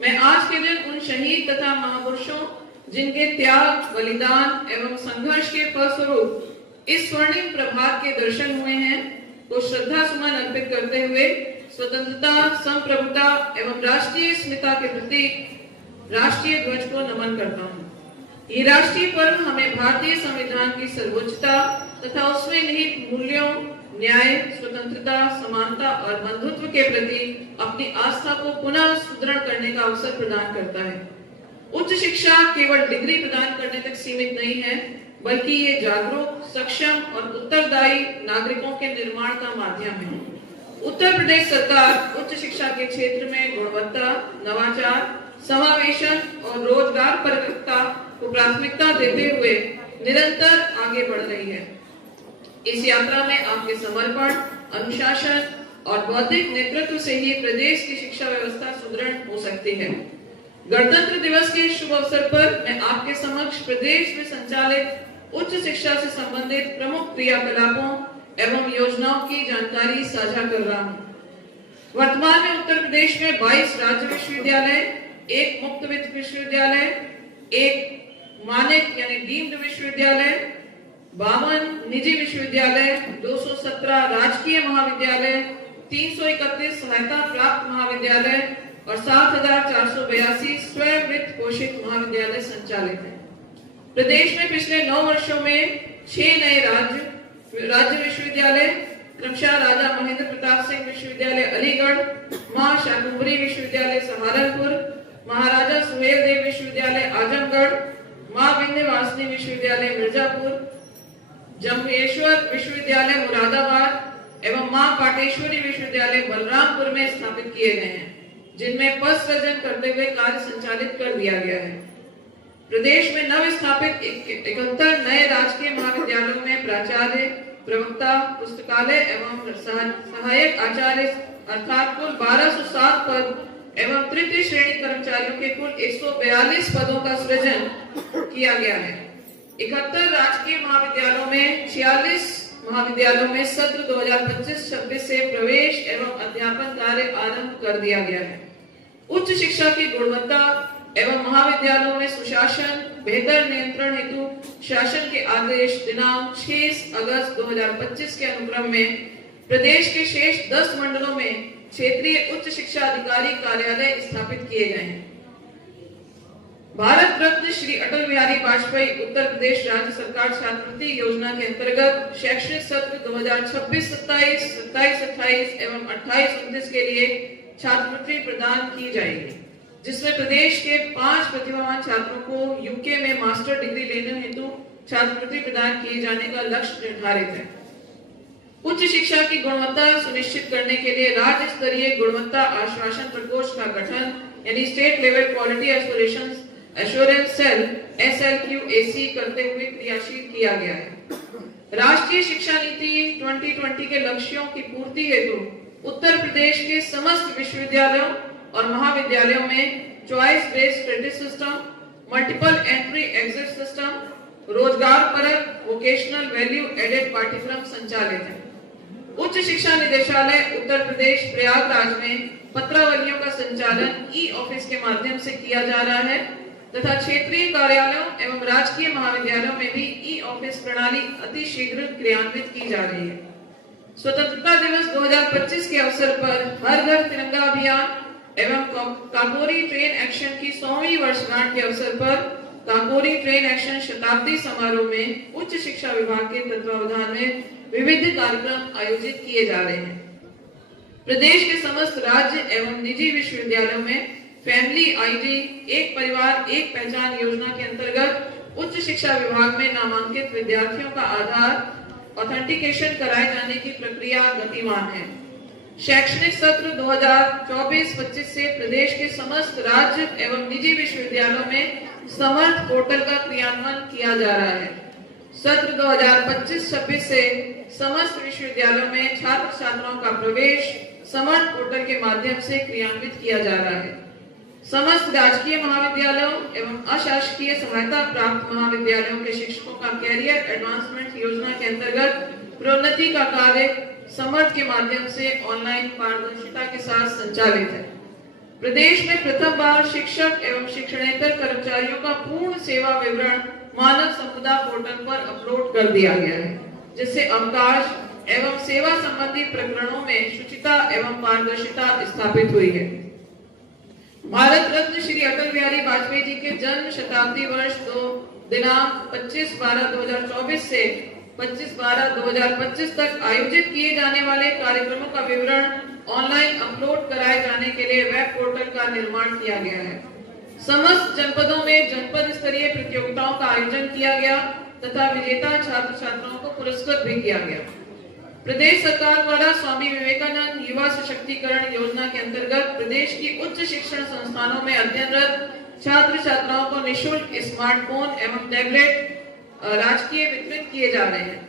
मैं आज के दिन उन शहीद तथा महापुरुषों जिनके त्याग, बलिदान एवं संघर्ष के फलस्वरूप इस स्वर्णिम प्रभात के दर्शन हुए हैं को श्रद्धा सुमन अर्पित करते हुए स्वतंत्रता, संप्रभुता एवं राष्ट्रीय अस्मिता के प्रति राष्ट्रीय ध्वज को नमन करता हूँ। ये राष्ट्रीय पर्व हमें भारतीय संविधान की सर्वोच्चता तथा उसमें निहित मूल्यों, न्याय, स्वतंत्रता, समानता और बंधुत्व के प्रति अपनी आस्था को पुनः सुदृढ़ करने का अवसर प्रदान करता है। उच्च शिक्षा केवल डिग्री प्रदान करने तक सीमित नहीं है, बल्कि ये जागरूक, सक्षम और उत्तरदायी नागरिकों के निर्माण का माध्यम है। उत्तर प्रदेश सरकार उच्च शिक्षा के क्षेत्र में गुणवत्ता, नवाचार, समावेशन और रोजगार परकता को प्राथमिकता देते हुए निरंतर आगे बढ़ रही है। इस यात्रा में आपके समर्पण, अनुशासन और बौद्धिक नेतृत्व से ही प्रदेश की शिक्षा व्यवस्था सुदृढ़ हो सकती है। गणतंत्र दिवस के शुभ अवसर पर मैं आपके समक्ष प्रदेश में संचालित उच्च शिक्षा से संबंधित प्रमुख क्रियाकलापों एवं योजनाओं की जानकारी साझा कर रहा हूँ। वर्तमान में उत्तर प्रदेश में 22 राज्य विश्वविद्यालय, 1 मुक्त विश्वविद्यालय, 1 मानक यानी डीम्ड विश्वविद्यालय, 52 निजी विश्वविद्यालय, 217 राजकीय महाविद्यालय, 331 सहायता प्राप्त महाविद्यालय और 7,482 स्वयं वित्त पोषित महाविद्यालय संचालित हैं। प्रदेश में पिछले 9 वर्षों में 6 नए राज्य विश्वविद्यालय क्रमशः राजा महेंद्र प्रताप सिंह विश्वविद्यालय अलीगढ़, मां शाकुंभरी विश्वविद्यालय सहारनपुर, महाराजा सुहेल देव विश्वविद्यालय आजमगढ़, मां विंध्यवासिनी विश्वविद्यालय मिर्जापुर, जम्बेश्वर विश्वविद्यालय मुरादाबाद एवं मां पाटेश्वरी विश्वविद्यालय बलरामपुर में स्थापित किए गए हैं, जिनमें पद सृजन करते हुए कार्य संचालित कर दिया गया है। प्रदेश में नव स्थापित 71 नए राजकीय महाविद्यालयों में प्राचार्य, प्रवक्ता, पुस्तकालय एवं सहायक आचार्य अर्थात कुल 1207 पद एवं तृतीय श्रेणी कर्मचारियों के कुल 142 पदों का सृजन किया गया है। 71 राजकीय महाविद्यालयों में 46 महाविद्यालयों में सत्र 2025-26 से प्रवेश एवं अध्यापन कार्य आरंभ कर दिया गया है। उच्च शिक्षा की गुणवत्ता एवं महाविद्यालयों में सुशासन, बेहतर नियंत्रण हेतु शासन के आदेश दिनांक 6 अगस्त 2025 के अनुक्रम में प्रदेश के शेष 10 मंडलों में क्षेत्रीय उच्च शिक्षा अधिकारी कार्यालय स्थापित किए गए हैं। भारत रत्न श्री अटल बिहारी वाजपेयी उत्तर प्रदेश राज्य सरकार छात्रवृत्ति योजना के अंतर्गत शैक्षणिक सत्र 2026-27, 27-28 एवं 28-29 के लिए छात्रवृत्ति प्रदान की जाएगी, जिसमें प्रदेश के 5 प्रतिभावान छात्रों को यूके में मास्टर डिग्री लेने हेतु छात्रवृत्ति प्रदान किए जाने का लक्ष्य निर्धारित है। उच्च शिक्षा की गुणवत्ता सुनिश्चित करने के लिए राज्य स्तरीय गुणवत्ता आश्वासन प्रकोष्ठ का गठन यानी state level quality assurance cell SLQAC करते हुए क्रियाशील किया गया है। राष्ट्रीय शिक्षा नीति 2020 के लक्ष्यों की पूर्ति हेतु उत्तर प्रदेश के समस्त विश्वविद्यालयों और महाविद्यालयों में choice based credit system, multiple entry exit system, रोजगार परक वोकेशनल वैल्यू एडेड पाठ्यक्रम संचालित है। उच्च शिक्षा निदेशालय उत्तर प्रदेश प्रयागराज में पत्रावलियों का संचालन ई-ऑफिस के माध्यम से किया जा रहा है तथा क्षेत्रीय कार्यालयों एवं राजकीय महाविद्यालयों में भी ई-ऑफिस प्रणाली अति शीघ्र क्रियान्वित की जा रही है। स्वतंत्रता दिवस 2025 के अवसर पर हर घर तिरंगा अभियान एवं काकोरी ट्रेन एक्शन की 100वीं वर्षगांठ के अवसर पर काकोरी ट्रेन एक्शन शताब्दी समारोह में उच्च शिक्षा विभाग के तत्वावधान में विविध कार्यक्रम आयोजित किए जा रहे हैं। प्रदेश के समस्त राज्य एवं निजी विश्वविद्यालयों में फैमिली आईडी, एक परिवार एक पहचान योजना के अंतर्गत उच्च शिक्षा विभाग में नामांकित विद्यार्थियों का आधार ऑथेंटिकेशन कराए जाने की प्रक्रिया गतिमान है। शैक्षणिक सत्र 2024-25 से प्रदेश के समस्त राज्य एवं निजी विश्वविद्यालयों में समर्थ पोर्टल का क्रियान्वयन किया जा रहा है। सत्र 2025-26 से समस्त विश्वविद्यालयों में छात्र छात्राओं का प्रवेश समर्थ पोर्टल के माध्यम से क्रियान्वित किया जा रहा है। समस्त राजकीय महाविद्यालयों एवं अशासकीय सहायता प्राप्त महाविद्यालयों के शिक्षकों का कैरियर एडवांसमेंट योजना के अंतर्गत प्रोन्नति का कार्य समर्थ के माध्यम से ऑनलाइन पारदर्शिता के साथ संचालित है। प्रदेश में प्रथम बार शिक्षक एवं शिक्षणेतर कर्मचारियों का पूर्ण सेवा विवरण मानव संपदा पोर्टल पर अपलोड कर दिया गया है, जिससे अवकाश एवं सेवा संबंधी प्रकरणों में शुचिता एवं पारदर्शिता स्थापित हुई है। भारत रत्न श्री अटल बिहारी वाजपेयी जी के जन्म शताब्दी वर्ष दिनांक 25/12/2024 से 25/12/2025 तक आयोजित किए जाने वाले कार्यक्रमों का विवरण ऑनलाइन अपलोड कराए जाने के लिए वेब पोर्टल का निर्माण किया गया है। समस्त जनपदों में जनपद स्तरीय प्रतियोगिताओं का आयोजन किया गया तथा विजेता छात्र छात्राओं को पुरस्कृत भी किया गया। प्रदेश सरकार द्वारा स्वामी विवेकानंद युवा सशक्तिकरण योजना के अंतर्गत प्रदेश की उच्च शिक्षण संस्थानों में अध्ययनरत छात्र छात्राओं को निःशुल्क स्मार्टफोन एवं टैबलेट राजकीय वितरित किए जा रहे हैं।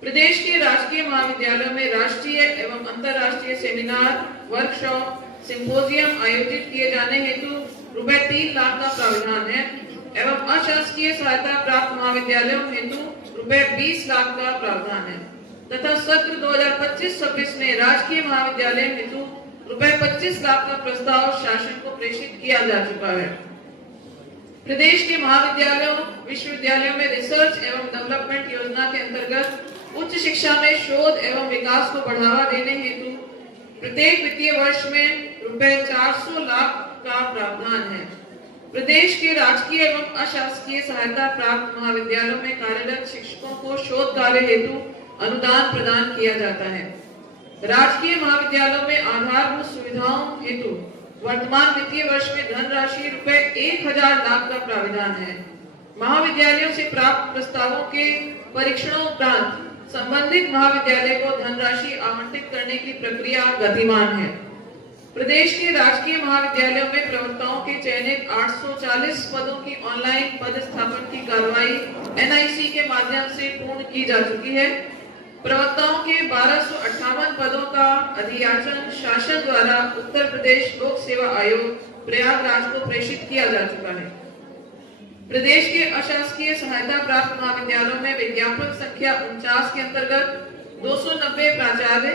प्रदेश के राजकीय महाविद्यालयों में राष्ट्रीय एवं अंतर्राष्ट्रीय सेमिनार, वर्कशॉप, सिंपोजियम आयोजित किए जाने हेतु ₹3 लाख का प्रावधान है एवं अशासकीय सहायता प्राप्त महाविद्यालयों हेतु ₹20 लाख का प्रावधान है तथा सत्र 2025-26 में राजकीय महाविद्यालय हेतु ₹25 लाख का प्रस्ताव शासन को प्रेषित किया जा चुका है। प्रदेश के महाविद्यालयों विश्वविद्यालयों में रिसर्च एवं डेवलपमेंट योजना के अंतर्गत उच्च शिक्षा में शोध एवं विकास को बढ़ावा देने हेतु प्रत्येक वित्तीय वर्ष में ₹400 लाख का प्रावधान है। प्रदेश के राजकीय एवं अशासकीय सहायता प्राप्त महाविद्यालयों में कार्यरत शिक्षकों को शोध कार्य हेतु अनुदान प्रदान किया जाता है। राजकीय महाविद्यालयों में आधारभूत सुविधाओं हेतु वर्तमान वित्तीय वर्ष में धनराशि ₹1000 लाख का प्रावधान है। महाविद्यालयों से प्राप्त प्रस्तावों के परीक्षणों उपरांत संबंधित महाविद्यालय को धनराशि आवंटित करने की प्रक्रिया गतिमान है। प्रदेश के राजकीय महाविद्यालयों में प्रवक्ताओं के चयनित 840 पदों की ऑनलाइन पदस्थापन की कार्रवाई NIC के माध्यम से पूर्ण की जा चुकी है। प्रवक्ताओं के 1258 पदों का अधियाचन शासन द्वारा उत्तर प्रदेश लोक सेवा आयोग प्रयागराज को प्रेषित किया जा चुका है। प्रदेश के अशासकीय सहायता प्राप्त महाविद्यालयों में विज्ञापन संख्या 49 के अंतर्गत 290 प्राचार्य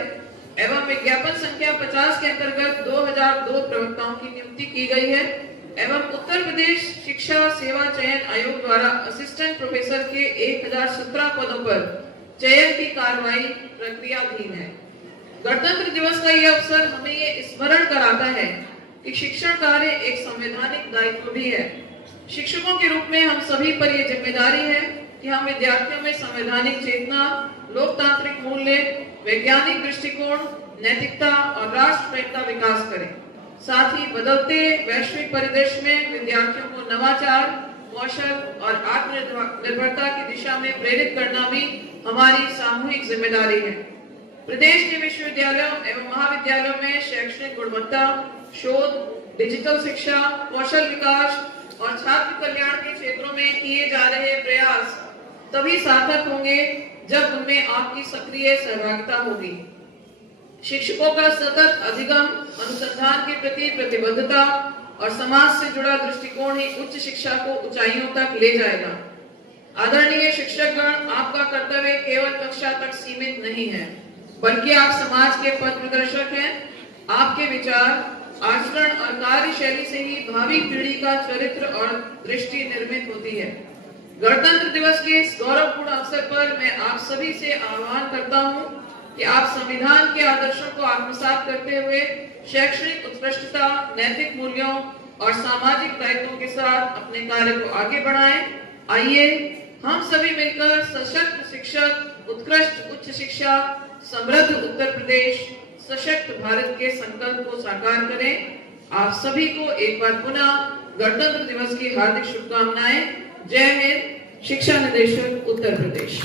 एवं विज्ञापन संख्या 50 के अंतर्गत 2002 प्रवक्ताओं की नियुक्ति की गई है एवं उत्तर प्रदेश शिक्षा सेवा चयन आयोग द्वारा असिस्टेंट प्रोफेसर के 1017 पदों पर चयन की कार्रवाई प्रक्रियाधीन है। गणतंत्र दिवस का यह अवसर हमें ये स्मरण कराता है कि शिक्षण कार्य एक संवैधानिक दायित्व भी है। शिक्षकों के रूप में हम सभी पर यह जिम्मेदारी है कि हम विद्यार्थियों में संवैधानिक चेतना, लोकतांत्रिक मूल्य, वैज्ञानिक दृष्टिकोण, नैतिकता और राष्ट्र प्रेम का विकास करें। साथ ही बदलते वैश्विक परिदृश्य में विद्यार्थियों को नवाचार, कौशल और आत्मनिर्भरता की दिशा में प्रेरित करना भी हमारी सामूहिक जिम्मेदारी है। प्रदेश के विश्वविद्यालयों एवं महाविद्यालयों में शैक्षणिक गुणवत्ता, शोध, डिजिटल शिक्षा, कौशल विकास और छात्र कल्याण के क्षेत्रों में किए जा रहे प्रयास तभी सार्थक होंगे जब उनमें आपकी सक्रिय सहभागिता होगी। शिक्षकों का सतत अधिगम, अनुसंधान के प्रति प्रतिबद्धता और समाज से जुड़ा दृष्टिकोण ही उच्च शिक्षा को ऊंचाइयों तक ले जाएगा। आदरणीय शिक्षकगण, आपका कर्तव्य केवल कक्षा तक सीमित नहीं है, बल्कि आप समाज के पथ प्रदर्शक हैं। आपके विचार, आचरण और कार्यशैली से ही भावी पीढ़ी का चरित्र और दृष्टि निर्मित होती है। गणतंत्र दिवस के इस गौरवपूर्ण अवसर पर मैं आप सभी से आह्वान करता हूं कि आप संविधान के आदर्शों को आत्मसात करते हुए शैक्षणिक उत्कृष्टता, नैतिक मूल्यों और सामाजिक दायित्वों के साथ अपने कार्य को आगे बढ़ाएं। आइए हम सभी मिलकर सशक्त शिक्षक, उत्कृष्ट उच्च शिक्षा, समृद्ध उत्तर प्रदेश, सशक्त भारत के संकल्प को साकार करें। आप सभी को एक बार पुनः गणतंत्र दिवस की हार्दिक शुभकामनाएं। जय हिंद। शिक्षा निदेशक उत्तर प्रदेश।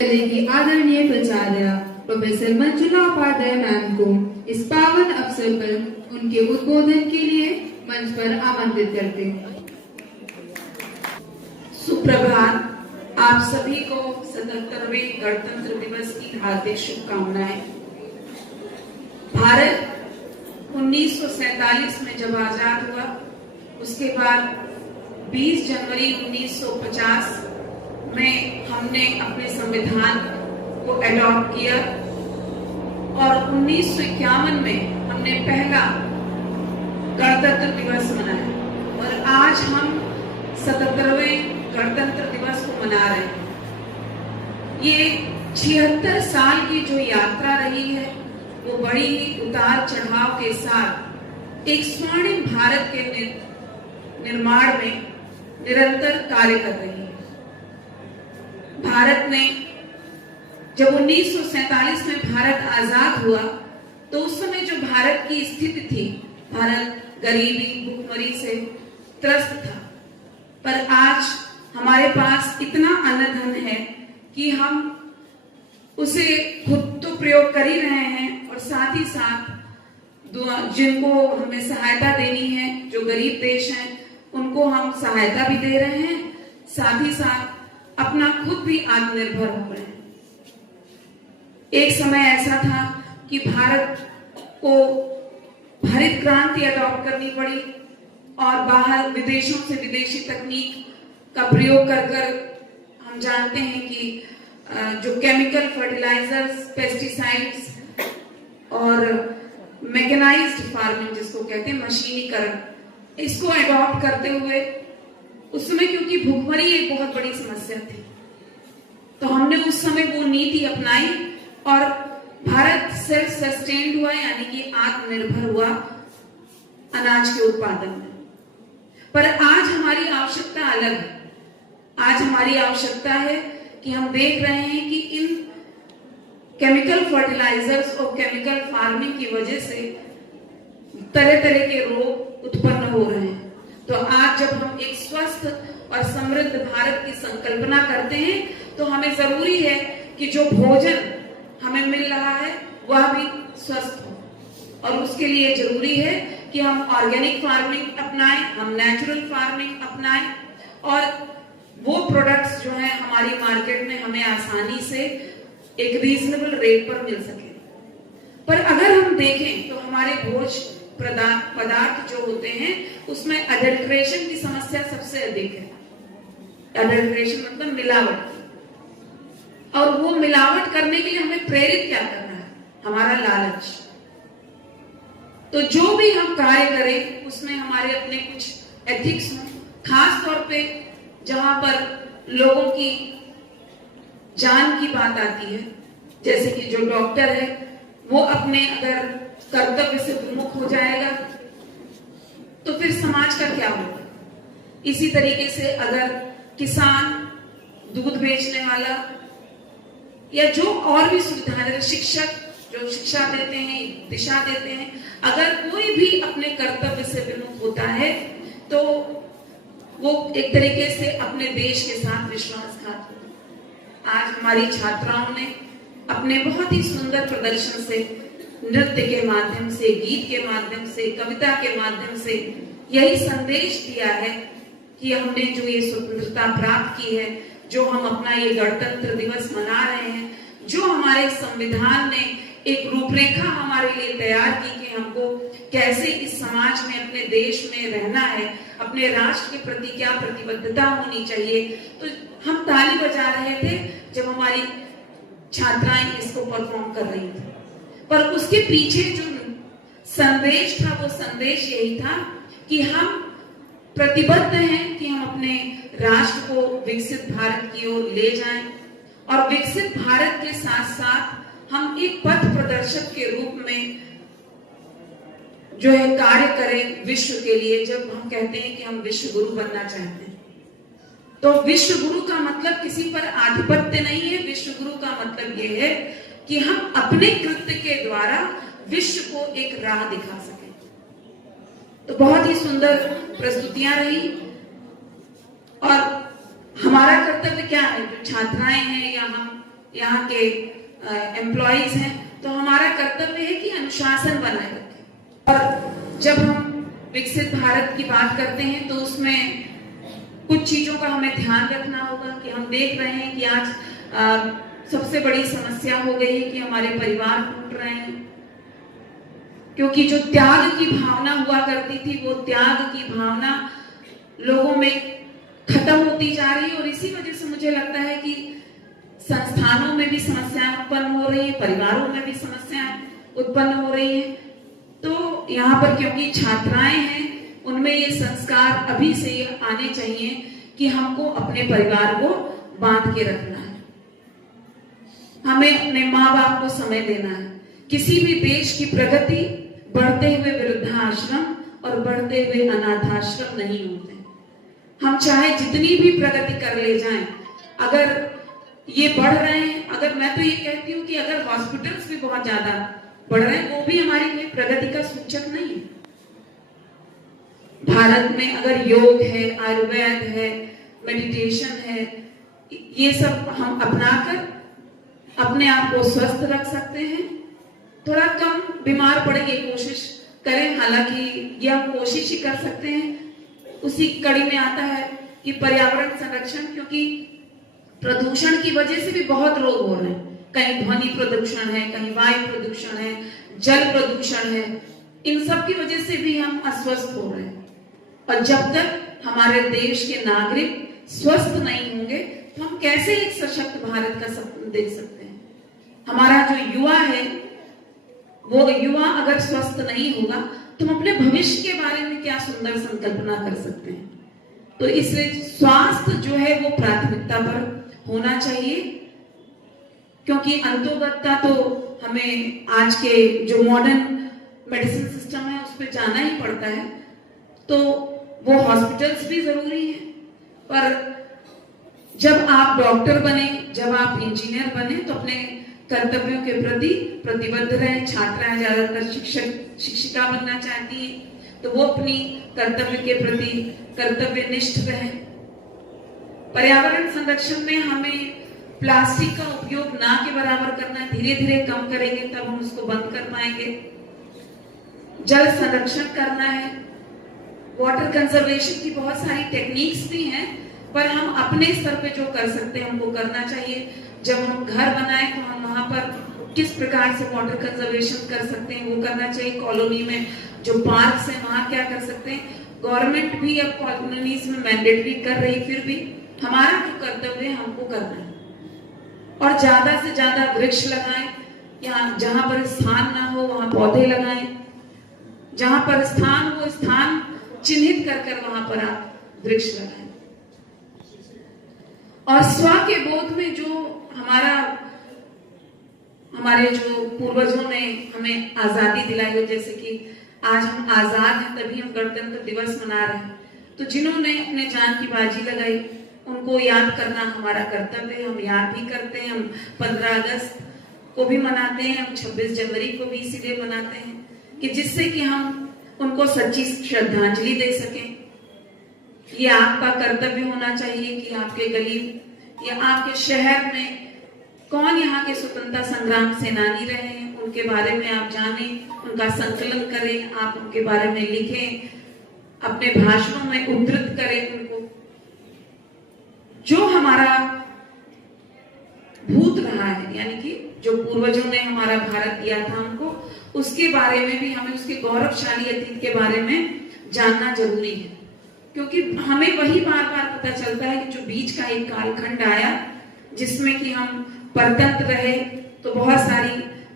की आदरणीय प्राचार्य प्रोफेसर मंजुला उपाध्याय मैम को इस पावन अवसर पर उनके उद्बोधन के लिए मंच पर आमंत्रित करते हैं। सुप्रभात। आप सभी को 77वें गणतंत्र दिवस की हार्दिक शुभकामनाएं। भारत 1947 में जब आजाद हुआ, उसके बाद 20 जनवरी 1950 में हमने अपने संविधान को एडॉप्ट किया और 1951 में हमने पहला गणतंत्र दिवस मनाया और आज हम 77वें गणतंत्र दिवस को मना रहे हैं। ये 76 साल की जो यात्रा रही है वो बड़ी ही उतार चढ़ाव के साथ एक स्वर्णिम भारत के निर्माण में निरंतर कार्य कर रही है। भारत ने जब 1947 में भारत आजाद हुआ तो उस समय जो भारत की स्थिति थी, भारत गरीबी भुखमरी से त्रस्त था, पर आज हमारे पास इतना अन्नधन है कि हम उसे खुद तो प्रयोग कर ही रहे हैं और साथ ही साथ जिनको हमें सहायता देनी है, जो गरीब देश हैं, उनको हम सहायता भी दे रहे हैं, साथ ही साथ अपना खुद भी आत्मनिर्भर हो रहे हैं। एक समय ऐसा था कि भारत को हरित क्रांति अडॉप्ट करनी पड़ी और बाहर विदेशों से विदेशी तकनीक का प्रयोग कर हम जानते हैं कि जो केमिकल फर्टिलाइजर्स, पेस्टिसाइड्स और मैकेनाइज्ड फार्मिंग जिसको कहते हैं मशीनीकरण, इसको अडॉप्ट करते हुए उस समय क्योंकि भुखमरी एक बहुत बड़ी समस्या थी तो हमने उस समय वो नीति अपनाई और भारत सेल्फ सस्टेन्ड हुआ, यानी कि आत्मनिर्भर हुआ अनाज के उत्पादन में। पर आज हमारी आवश्यकता अलग है। आज हमारी आवश्यकता है कि हम देख रहे हैं कि इन केमिकल फर्टिलाइजर्स और केमिकल फार्मिंग की वजह से तरह तरह के रोग उत्पन्न हो रहे हैं। तो आज जब हम एक स्वस्थ और समृद्ध भारत की संकल्पना करते हैं तो हमें जरूरी है कि जो भोजन हमें मिल रहा है वह भी स्वस्थ हो और उसके लिए जरूरी है कि हम ऑर्गेनिक फार्मिंग अपनाएं, हम नेचुरल फार्मिंग अपनाएं और वो प्रोडक्ट्स जो हैं हमारी मार्केट में हमें आसानी से एक रीजनेबल रेट पर मिल सके। पर अगर हम देखें तो हमारे भोज पदार्थ जो होते हैं उसमें अडल्ट्रेशन की समस्या सबसे अधिक है। अडल्ट्रेशन मतलब मिलावट, और वो मिलावट करने के लिए हमें प्रेरित क्या करना है? हमारा लालच। तो जो भी हम कार्य करें उसमें हमारे अपने कुछ एथिक्स हों, खास तौर पे जहां पर लोगों की जान की बात आती है, जैसे कि जो डॉक्टर है वो अपने अगर कर्तव्य से विमुख हो जाएगा तो फिर समाज का क्या होगा। इसी तरीके से अगर किसान, दूध बेचने वाला या जो और भी सुविधाएं, शिक्षक जो शिक्षा देते हैं, दिशा देते हैं, अगर कोई भी अपने कर्तव्य से विमुख होता है तो वो एक तरीके से अपने देश के साथ विश्वासघात होता है। आज हमारी छात्राओं ने अपने बहुत ही सुंदर प्रदर्शन से, नृत्य के माध्यम से, गीत के माध्यम से, कविता के माध्यम से यही संदेश दिया है कि हमने जो ये स्वतंत्रता प्राप्त की है, जो हम अपना ये गणतंत्र दिवस मना रहे हैं, जो हमारे संविधान ने एक रूपरेखा हमारे लिए तैयार की कि हमको कैसे इस समाज में, अपने देश में रहना है, अपने राष्ट्र के प्रति क्या प्रतिबद्धता होनी चाहिए। तो हम ताली बजा रहे थे जब हमारी छात्राएं इसको परफॉर्म कर रही थी, पर उसके पीछे जो संदेश था वो संदेश यही था कि हम प्रतिबद्ध हैं कि हम अपने राष्ट्र को विकसित भारत की ओर ले जाएं और विकसित भारत के साथ साथ हम एक पथ प्रदर्शक के रूप में जो है कार्य करें विश्व के लिए। जब हम कहते हैं कि हम विश्व गुरु बनना चाहते हैं तो विश्व गुरु का मतलब किसी पर आधिपत्य नहीं है। विश्व गुरु का मतलब यह है कि हम अपने कृत्य के द्वारा विश्व को एक राह दिखा सकें। तो बहुत ही सुंदर प्रस्तुतियां रही और हमारा कर्तव्य क्या है, जो छात्राएं हैं या हम यहाँ के एम्प्लॉइज हैं, तो हमारा कर्तव्य है कि अनुशासन बनाए रखें। और जब हम विकसित भारत की बात करते हैं तो उसमें कुछ चीजों का हमें ध्यान रखना होगा कि हम देख रहे हैं कि आज सबसे बड़ी समस्या हो गई है कि हमारे परिवार टूट रहे हैं, क्योंकि जो त्याग की भावना हुआ करती थी वो त्याग की भावना लोगों में खत्म होती जा रही है। और इसी वजह से मुझे लगता है कि संस्थानों में भी समस्याएं उत्पन्न हो रही है, परिवारों में भी समस्याएं उत्पन्न हो रही है। तो यहाँ पर क्योंकि छात्राएं हैं, उनमें ये संस्कार अभी से आने चाहिए कि हमको अपने परिवार को बांध के रखना है, हमें अपने माँ बाप को समय देना है। किसी भी देश की प्रगति बढ़ते हुए वृद्धाश्रम और बढ़ते हुए अनाथाश्रम नहीं होते। हम चाहे जितनी भी प्रगति कर ले जाएं, अगर ये बढ़ रहे हैं, अगर मैं तो ये कहती हूँ कि अगर हॉस्पिटल्स भी बहुत ज्यादा बढ़ रहे हैं, वो भी हमारी लिए प्रगति का सूचक नहीं है। भारत में अगर योग है, आयुर्वेद है, मेडिटेशन है, ये सब हम अपनाकर अपने आप को स्वस्थ रख सकते हैं, थोड़ा कम बीमार पड़ेंगे, कोशिश करें। हालांकि ये हम कोशिश ही कर सकते हैं। उसी कड़ी में आता है कि पर्यावरण संरक्षण, क्योंकि प्रदूषण की वजह से भी बहुत रोग हो रहे हैं। कहीं ध्वनि प्रदूषण है, कहीं वायु प्रदूषण है, जल प्रदूषण है, इन सब की वजह से भी हम अस्वस्थ हो रहे हैं। और जब तक हमारे देश के नागरिक स्वस्थ नहीं होंगे तो हम कैसे एक सशक्त भारत का सपना देख सकते हैं। हमारा जो युवा है, वो युवा अगर स्वस्थ नहीं होगा तो हम अपने भविष्य के बारे में क्या सुंदर संकल्पना कर सकते हैं। तो इसलिए स्वास्थ्य जो है वो प्राथमिकता पर होना चाहिए, क्योंकि अंतोगत्ता तो हमें आज के जो मॉडर्न मेडिसिन सिस्टम है उस पर जाना ही पड़ता है। तो वो हॉस्पिटल्स भी जरूरी है, पर जब आप डॉक्टर बने, जब आप इंजीनियर बने, तो अपने कर्तव्यों के प्रति प्रतिबद्ध रहें। छात्राएं ज्यादातर शिक्षिका बनना चाहती हैं, तो वो अपनी कर्तव्य के प्रति कर्तव्यनिष्ठ रहें। पर्यावरण संरक्षण में हमें प्लास्टिक का उपयोग ना के बराबर करना है, धीरे धीरे कम करेंगे तब हम उसको बंद कर पाएंगे। जल संरक्षण करना है, वाटर कंजर्वेशन की बहुत सारी टेक्निक्स भी हैं, पर हम अपने स्तर पे जो कर सकते हैं हमको करना चाहिए। जब हम घर बनाए तो हम वहां पर किस प्रकार से वाटर कंजर्वेशन कर सकते हैं वो करना चाहिए। कॉलोनी में जो पार्क है वहां क्या कर सकते हैं। गवर्नमेंट भी अब कॉलोनीज में मैंडेटरी कर रही, फिर भी हमारा जो कर्तव्य है हमको करना है। और ज्यादा से ज्यादा वृक्ष लगाएं, या जहां पर स्थान ना हो वहां पौधे लगाएं, जहां पर स्थान हो स्थान चिन्हित कर वहां पर आप वृक्ष लगाएं। और स्व के बोध में जो हमारे जो पूर्वजों ने हमें आजादी दिलाई हो, जैसे कि आज हम आजाद हैं तभी हम गणतंत्र दिवस मना रहे हैं, तो जिन्होंने अपने जान की बाजी लगाई उनको याद करना हमारा कर्तव्य है। हम याद भी करते हैं, हम 15 अगस्त को भी मनाते हैं, हम 26 जनवरी को भी इसीलिए मनाते हैं कि जिससे कि हम उनको सच्ची श्रद्धांजलि दे सकें। ये आपका कर्तव्य होना चाहिए कि आपके गली या आपके शहर में कौन यहाँ के स्वतंत्रता संग्राम सेनानी रहे हैं उनके बारे में आप जानें, उनका संकलन करें, आप उनके बारे में लिखें, अपने भाषणों में उद्धृत करें उनको। जो हमारा भूत रहा है, यानी कि जो पूर्वजों ने हमारा भारत दिया था हमको, उसके बारे में भी हमें, उसके गौरवशाली अतीत के बारे में जानना जरूरी है। क्योंकि हमें वही बार बार पता चलता है कि जो बीच का एक कालखंड आया जिसमें कि हम परतंत्र रहे, तो बहुत सारी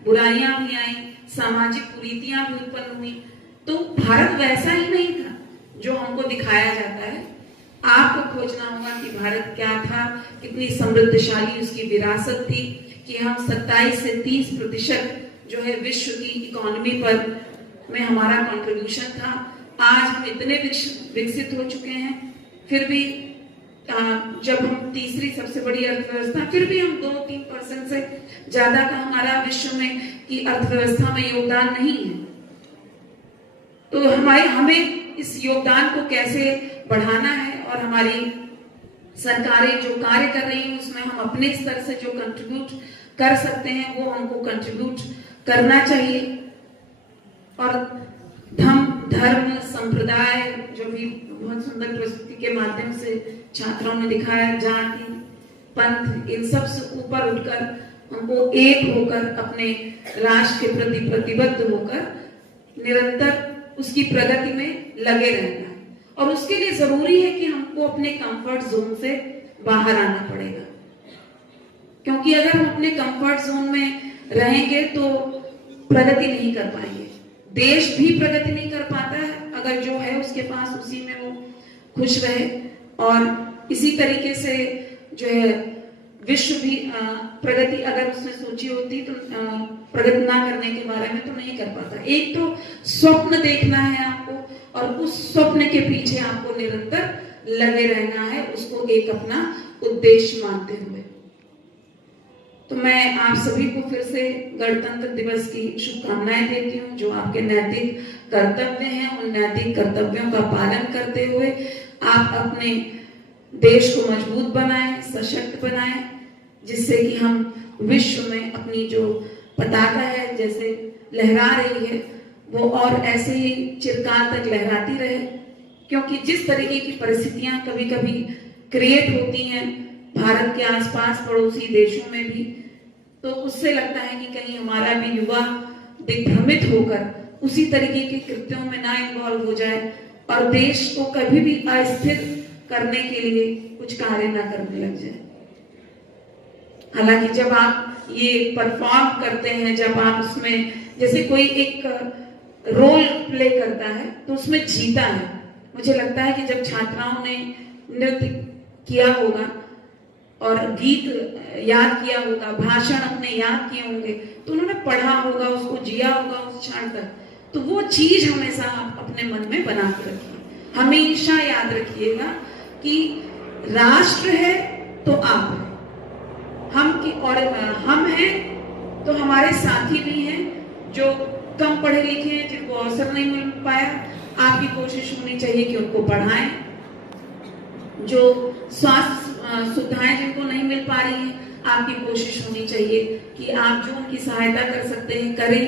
बुराइयां भी आई, सामाजिक कुरीतियां भी उत्पन्न हुई। तो भारत वैसा ही नहीं था जो हमको दिखाया जाता है। आपको खोजना होगा कि भारत क्या था, कितनी समृद्धशाली उसकी विरासत थी, कि हम 27 से 30% जो है विश्व की इकोनॉमी पर में हमारा कंट्रीब्यूशन था। आज हम इतने विकसित हो चुके हैं, फिर भी जब हम तीसरी सबसे बड़ी अर्थव्यवस्था, फिर भी हम 2-3% से ज्यादा का हमारा विश्व में की अर्थव्यवस्था में योगदान नहीं है। तो हमें इस योगदान को कैसे बढ़ाना है और हमारी सरकारें जो कार्य कर रही हैं उसमें हम अपने स्तर से जो कंट्रीब्यूट कर सकते हैं वो हमको कंट्रीब्यूट करना चाहिए। और धर्म संप्रदाय जो भी बहुत सुंदर प्रस्तुति के माध्यम से छात्रों ने दिखाया, जाति पंथ इन सब से ऊपर उठकर हमको एक होकर अपने राष्ट्र के प्रति प्रतिबद्ध होकर निरंतर उसकी प्रगति में लगे रहना है। और उसके लिए जरूरी है कि हमको अपने कंफर्ट जोन से बाहर आना पड़ेगा, क्योंकि अगर हम अपने कंफर्ट जोन में रहेंगे तो प्रगति नहीं कर पाएंगे। देश भी प्रगति नहीं कर पाता है अगर जो है उसके पास उसी में वो खुश रहे। और इसी तरीके से जो है विश्व भी प्रगति अगर उसने सोची होती तो प्रगति ना करने के बारे में तो नहीं कर पाता। एक तो स्वप्न देखना है आपको और उस स्वप्न के पीछे आपको निरंतर लगे रहना है, उसको एक अपना उद्देश्य मानते हुए। तो मैं आप सभी को फिर से गणतंत्र दिवस की शुभकामनाएं देती हूँ। जो आपके नैतिक कर्तव्य हैं उन नैतिक कर्तव्यों का पालन करते हुए आप अपने देश को मजबूत बनाएं, सशक्त बनाएं, जिससे कि हम विश्व में अपनी जो पताका है जैसे लहरा रही है वो और ऐसे ही चिरकाल तक लहराती रहे। क्योंकि जिस तरीके की परिस्थितियां कभी कभी क्रिएट होती हैं भारत के आसपास पड़ोसी देशों में भी, तो उससे लगता है कि कहीं हमारा भी युवा दिग्भ्रमित होकर उसी तरीके के कृत्यों में ना इन्वॉल्व हो जाए और देश को कभी भी अस्थिर करने के लिए कुछ कार्य ना करने लग जाए। हालांकि जब आप ये परफॉर्म करते हैं, जब आप उसमें जैसे कोई एक रोल प्ले करता है तो उसमें जीता है। मुझे लगता है कि जब छात्राओं ने नृत्य किया होगा और गीत याद किया होगा, भाषण अपने याद किए होंगे, तो उन्होंने पढ़ा होगा, उसको जिया होगा उस क्षण तक, तो वो चीज हमेशा आप अपने मन में बना के रखिए। हमेशा याद रखिएगा कि राष्ट्र है तो आप है, हम हैं तो हमारे साथी भी हैं जो कम पढ़े लिखे हैं, जिनको अवसर नहीं मिल पाया। आपकी कोशिश होनी चाहिए कि उनको पढ़ाएं। जो स्वास्थ्य सुविधाएं जिनको नहीं मिल पा रही हैं, आपकी कोशिश होनी चाहिए कि आप जो उनकी सहायता कर सकते हैं करें,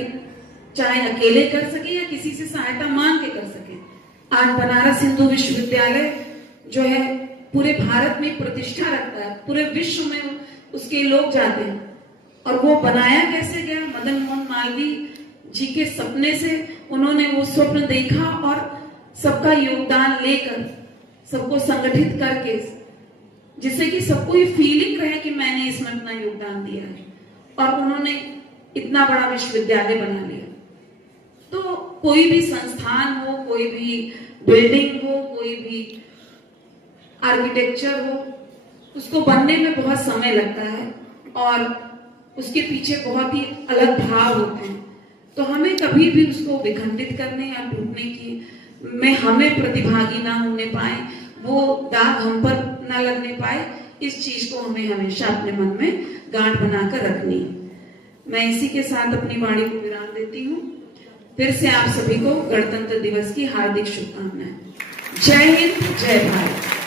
चाहे अकेले कर सके या किसी से सहायता मांग के कर सके। आज बनारस हिंदू विश्वविद्यालय जो है पूरे भारत में प्रतिष्ठा रखता है, पूरे विश्व में उसके लोग जाते हैं। और वो बनाया कैसे गया? मदन मोहन मालवीय जी के सपने से उन्होंने वो स्वप्न देखा और सबका योगदान लेकर, सबको संगठित करके, जिससे कि सबको ये फीलिंग रहे कि मैंने इसमें अपना योगदान दिया है, और उन्होंने इतना बड़ा विश्वविद्यालय बना लिया। तो कोई भी संस्थान हो, कोई भी बिल्डिंग हो, कोई भी आर्किटेक्चर हो, उसको बनने में बहुत समय लगता है और उसके पीछे बहुत ही अलग भाव होते हैं। तो हमें कभी भी उसको विखंडित करने या टूटने की में हमें प्रतिभागी ना होने पाए, वो दाग हम पर ना लगने पाए, इस चीज को हमें हमेशा अपने मन में गांठ बनाकर रखनी है। मैं इसी के साथ अपनी वाणी को विराम देती हूँ। फिर से आप सभी को गणतंत्र दिवस की हार्दिक शुभकामनाएं। जय हिंद, जय भारत।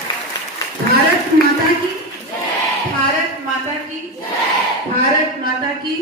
भारत माता की, भारत माता की, भारत माता की।